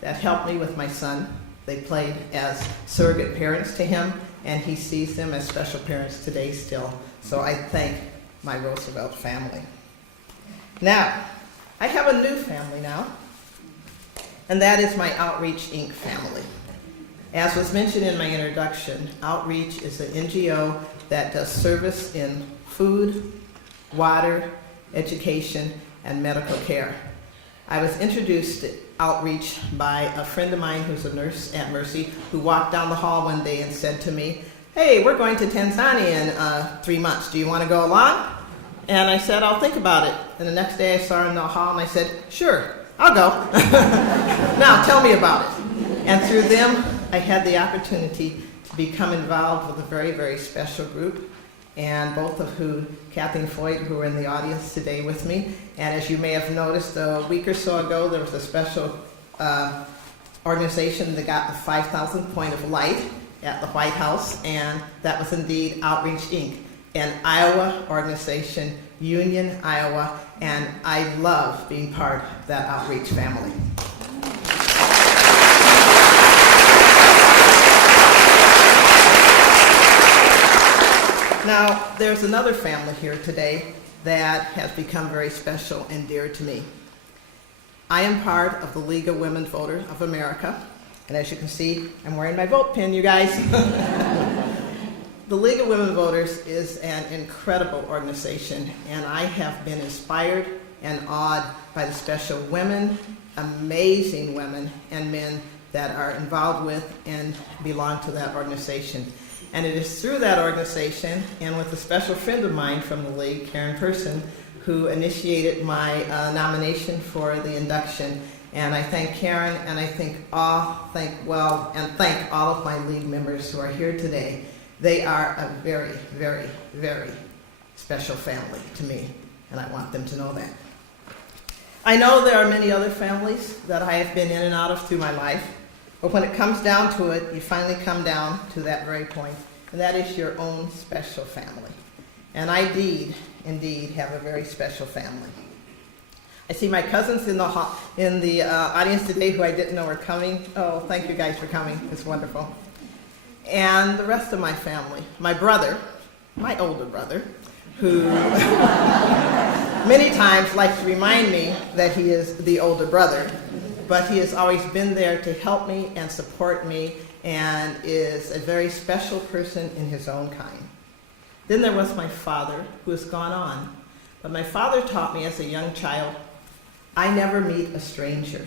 that helped me with my son. They played as surrogate parents to him, and he sees them as special parents today still. So I thank my Roosevelt family. Now, I have a new family now, and that is my Outreach, Inc. family. As was mentioned in my introduction, Outreach is an NGO that does service in food, water, education, and medical care. I was introduced to Outreach by a friend of mine who's a nurse at Mercy who walked down the hall one day and said to me, "Hey, we're going to Tanzania in 3 months. Do you want to go along?" And I said, "I'll think about it." And the next day I saw her in the hall and I said, "Sure, I'll go." Now tell me about it. And through them, I had the opportunity to become involved with a very, very special group, and both of who, Kathy and Floyd, who are in the audience today with me. And as you may have noticed, a week or so ago, there was a special organization that got the 5,000th point of light at the White House, and that was indeed Outreach, Inc., an Iowa organization, Union, Iowa, and I love being part of that Outreach family. Now, there's another family here today that has become very special and dear to me. I am part of the League of Women Voters of America, and as you can see, I'm wearing my vote pin, you guys. The League of Women Voters is an incredible organization, and I have been inspired and awed by the special women, amazing women and men that are involved with and belong to that organization. And it is through that organization and with a special friend of mine from the League, Karen Person, who initiated my nomination for the induction. And I thank Karen, and I thank all of my League members who are here today. They are a very, very, very special family to me, and I want them to know that. I know there are many other families that I have been in and out of through my life. But when it comes down to it, you finally come down to that very point, and that is your own special family. And I indeed have a very special family. I see my cousins in the audience today who I didn't know were coming. Oh, thank you guys for coming. It's wonderful. And the rest of my family. My brother, my older brother, who many times likes to remind me that he is the older brother. But he has always been there to help me and support me, and is a very special person in his own kind. Then there was my father, who has gone on. But my father taught me as a young child, I never meet a stranger.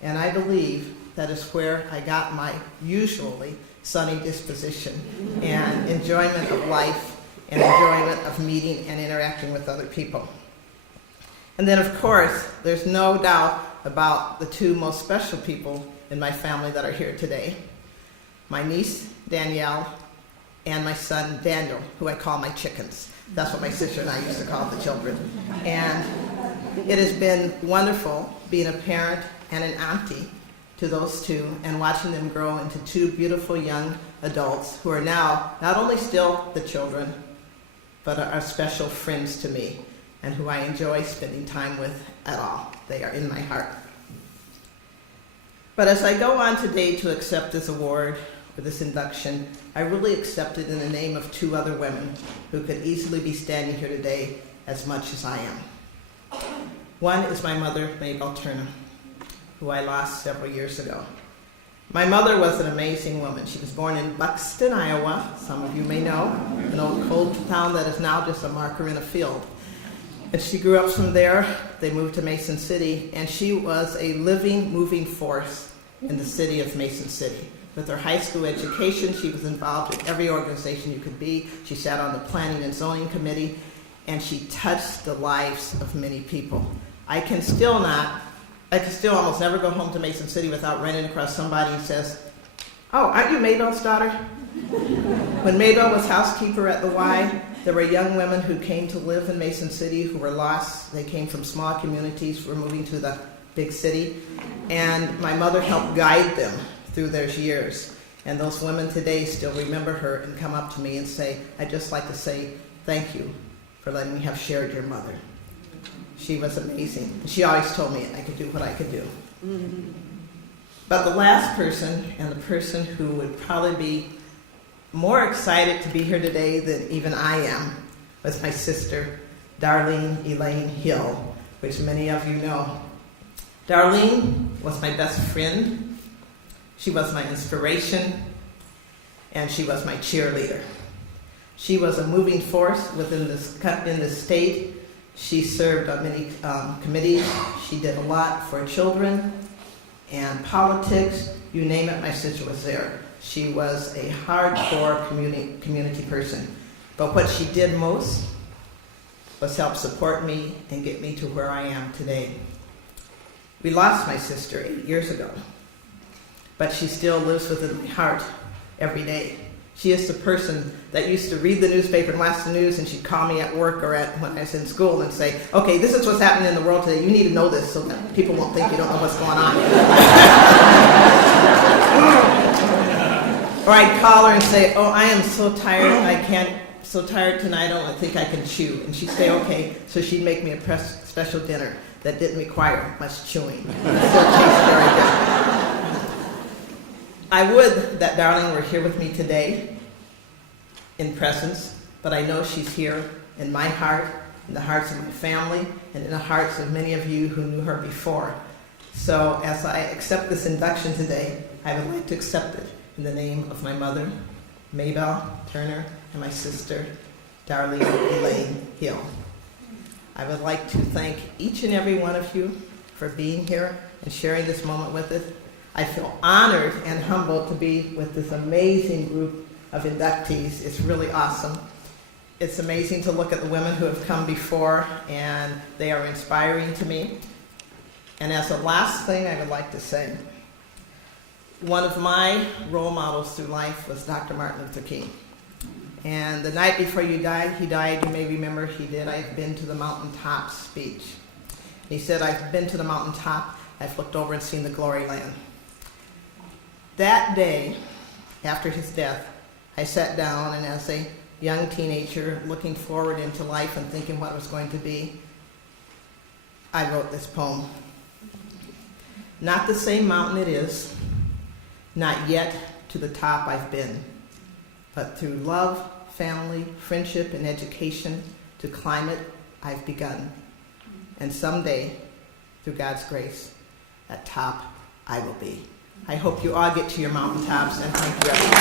And I believe that is where I got my usually sunny disposition and enjoyment of life and enjoyment of meeting and interacting with other people. And then, of course, there's no doubt about the two most special people in my family that are here today. My niece, Danielle, and my son Daniel, who I call my chickens. That's what my sister and I used to call the children. And it has been wonderful being a parent and an auntie to those two and watching them grow into two beautiful young adults who are now not only still the children, but are special friends to me and who I enjoy spending time with at all. They are in my heart. But as I go on today to accept this award or this induction, I really accept it in the name of two other women who could easily be standing here today as much as I am. One is my mother, Mabel Turner, who I lost several years ago. My mother was an amazing woman. She was born in Buxton, Iowa, some of you may know, an old coal town that is now just a marker in a field. And she grew up from there. They moved to Mason City, and she was a living, moving force in the city of Mason City. With her high school education, she was involved in every organization you could be. She sat on the Planning and Zoning Committee, and she touched the lives of many people. I can still almost never go home to Mason City without running across somebody who says, "Oh, aren't you Mabel's daughter?" When Mabel was housekeeper at the Y, there were young women who came to live in Mason City who were lost. They came from small communities, were moving to the big city, and my mother helped guide them through those years. And those women today still remember her and come up to me and say, "I'd just like to say thank you for letting me have shared your mother. She was amazing." She always told me I could do what I could do. But the last person, and the person who would probably be more excited to be here today than even I am, was my sister, Darlene Elaine Hill, which many of you know. Darlene was my best friend. She was my inspiration, and she was my cheerleader. She was a moving force within this state. She served on many committees. She did a lot for children and politics. You name it, my sister was there. She was a hardcore community person. But what she did most was help support me and get me to where I am today. We lost my sister 8 years ago, but she still lives within my heart every day. She is the person that used to read the newspaper and watch the news, and she'd call me at work or when I was in school and say, "Okay, this is what's happening in the world today. You need to know this so that people won't think you don't know what's going on." Or I'd call her and say, "Oh, I am so tired. So tired tonight, I don't think I can chew." And she'd say, "Okay." So she'd make me a special dinner that didn't require much chewing. It still tastes very good. I would that Darlene were here with me today in presence, but I know she's here in my heart, in the hearts of my family, and in the hearts of many of you who knew her before. So as I accept this induction today, I would like to accept it in the name of my mother, Mabel Turner, and my sister, Darlene Elaine Hill. I would like to thank each and every one of you for being here and sharing this moment with us. I feel honored and humbled to be with this amazing group of inductees. It's really awesome. It's amazing to look at the women who have come before, and they are inspiring to me. And as a last thing I would like to say, one of my role models through life was Dr. Martin Luther King. And the night before he died, you may remember he did, "I've been to the mountaintop" speech. He said, "I've been to the mountaintop, I've looked over and seen the glory land." That day, after his death, I sat down, and as a young teenager looking forward into life and thinking what it was going to be, I wrote this poem. Not the same mountain it is, not yet to the top I've been, but through love, family, friendship, and education, to climb it I've begun. And someday, through God's grace, at top I will be. I hope you all get to your mountaintops, and thank you everyone.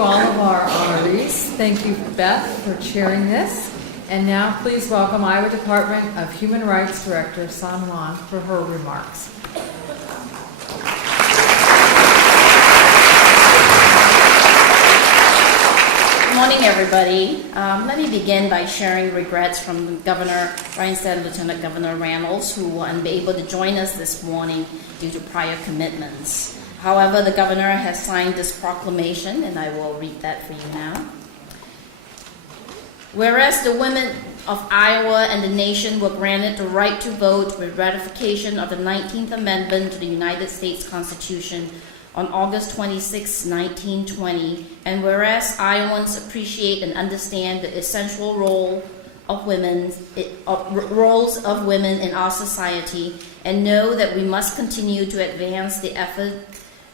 to all of our honorees. Thank you, Beth, for chairing this. And now please welcome Iowa Department of Human Rights Director San Juan for her remarks. Good morning, everybody. Let me begin by sharing regrets from Governor Reinstead and Lieutenant Governor Reynolds, who were unable to join us this morning due to prior commitments. However, the governor has signed this proclamation, and I will read that for you now. Whereas the women of Iowa and the nation were granted the right to vote with ratification of the 19th Amendment to the United States Constitution on August 26, 1920, and whereas Iowans appreciate and understand the essential roles of women in our society, and know that we must continue to advance the effort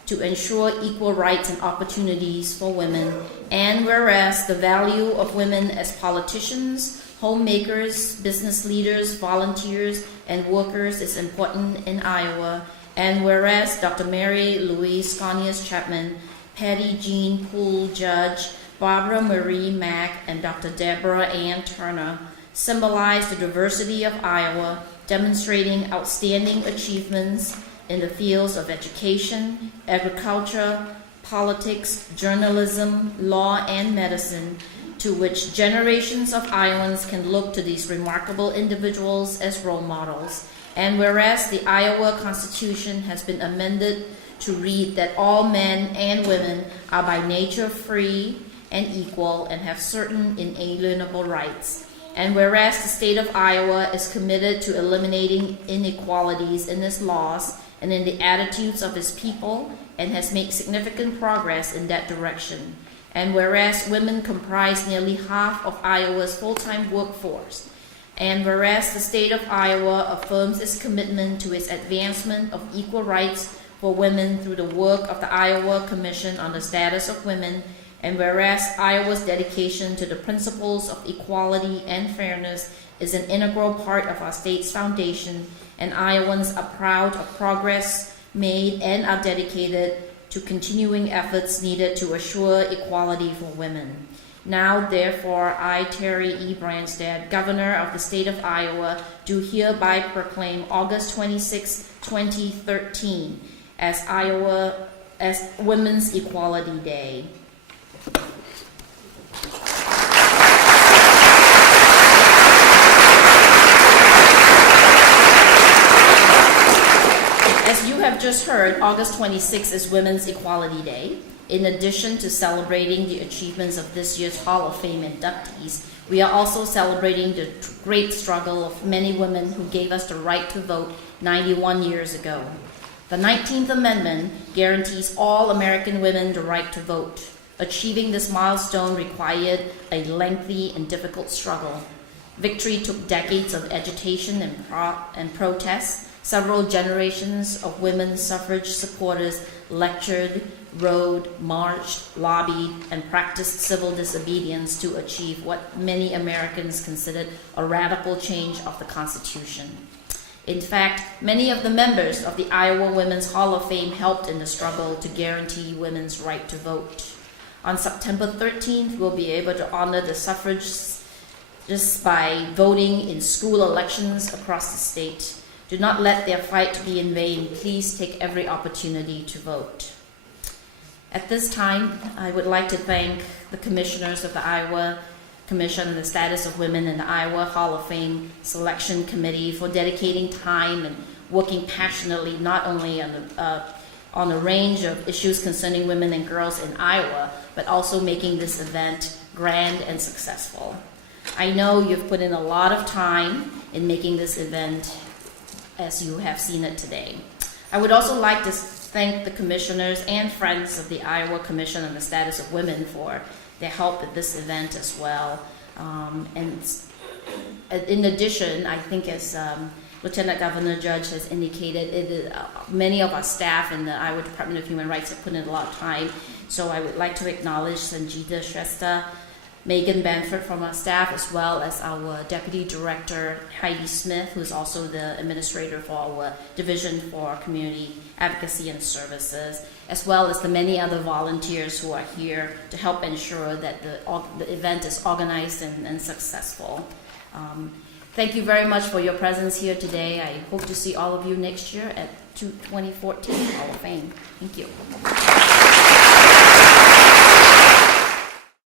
to ensure equal rights and opportunities for women, and whereas the value of women as politicians, homemakers, business leaders, volunteers, and workers is important in Iowa, and whereas Dr. Mary Louise Sconius Chapman, Patty Jean Poole Judge, Barbara Marie Mack, and Dr. Deborah Ann Turner symbolize the diversity of Iowa, demonstrating outstanding achievements in the fields of education, agriculture, politics, journalism, law, and medicine, to which generations of Iowans can look to these remarkable individuals as role models. And whereas the Iowa Constitution has been amended to read that all men and women are by nature free and equal and have certain inalienable rights. And whereas the state of Iowa is committed to eliminating inequalities in its laws and in the attitudes of its people, and has made significant progress in that direction. And whereas women comprise nearly half of Iowa's full-time workforce, and whereas the state of Iowa affirms its commitment to its advancement of equal rights for women through the work of the Iowa Commission on the Status of Women, and whereas Iowa's dedication to the principles of equality and fairness is an integral part of our state's foundation, and Iowans are proud of progress made and are dedicated to continuing efforts needed to assure equality for women. Now, therefore, I, Terry E. Branstad, Governor of the State of Iowa, do hereby proclaim August 26, 2013 as Women's Equality Day. As you have just heard, August 26 is Women's Equality Day. In addition to celebrating the achievements of this year's Hall of Fame inductees, we are also celebrating the great struggle of many women who gave us the right to vote 91 years ago. The 19th Amendment guarantees all American women the right to vote. Achieving this milestone required a lengthy and difficult struggle. Victory took decades of agitation and protests. Several generations of women suffrage supporters lectured, rode, marched, lobbied, and practiced civil disobedience to achieve what many Americans considered a radical change of the Constitution. In fact, many of the members of the Iowa Women's Hall of Fame helped in the struggle to guarantee women's right to vote. On September 13th, we'll be able to honor the suffragists just by voting in school elections across the state. Do not let their fight be in vain. Please take every opportunity to vote. At this time, I would like to thank the commissioners of the Iowa Commission on the Status of Women and the Iowa Hall of Fame Selection Committee for dedicating time and working passionately not only on a range of issues concerning women and girls in Iowa, but also making this event grand and successful. I know you've put in a lot of time in making this event as you have seen it today. I would also like to thank the commissioners and friends of the Iowa Commission on the Status of Women for their help at this event as well. And in addition, I think as Lieutenant Governor Judge has indicated, many of our staff in the Iowa Department of Human Rights have put in a lot of time. So I would like to acknowledge Sanjita Shrestha, Megan Banford from our staff, as well as our Deputy Director, Heidi Smith, who is also the administrator for our Division for Community Advocacy and Services, as well as the many other volunteers who are here to help ensure that the event is organized and successful. Thank you very much for your presence here today. I hope to see all of you next year at 2014 Hall of Fame. Thank you.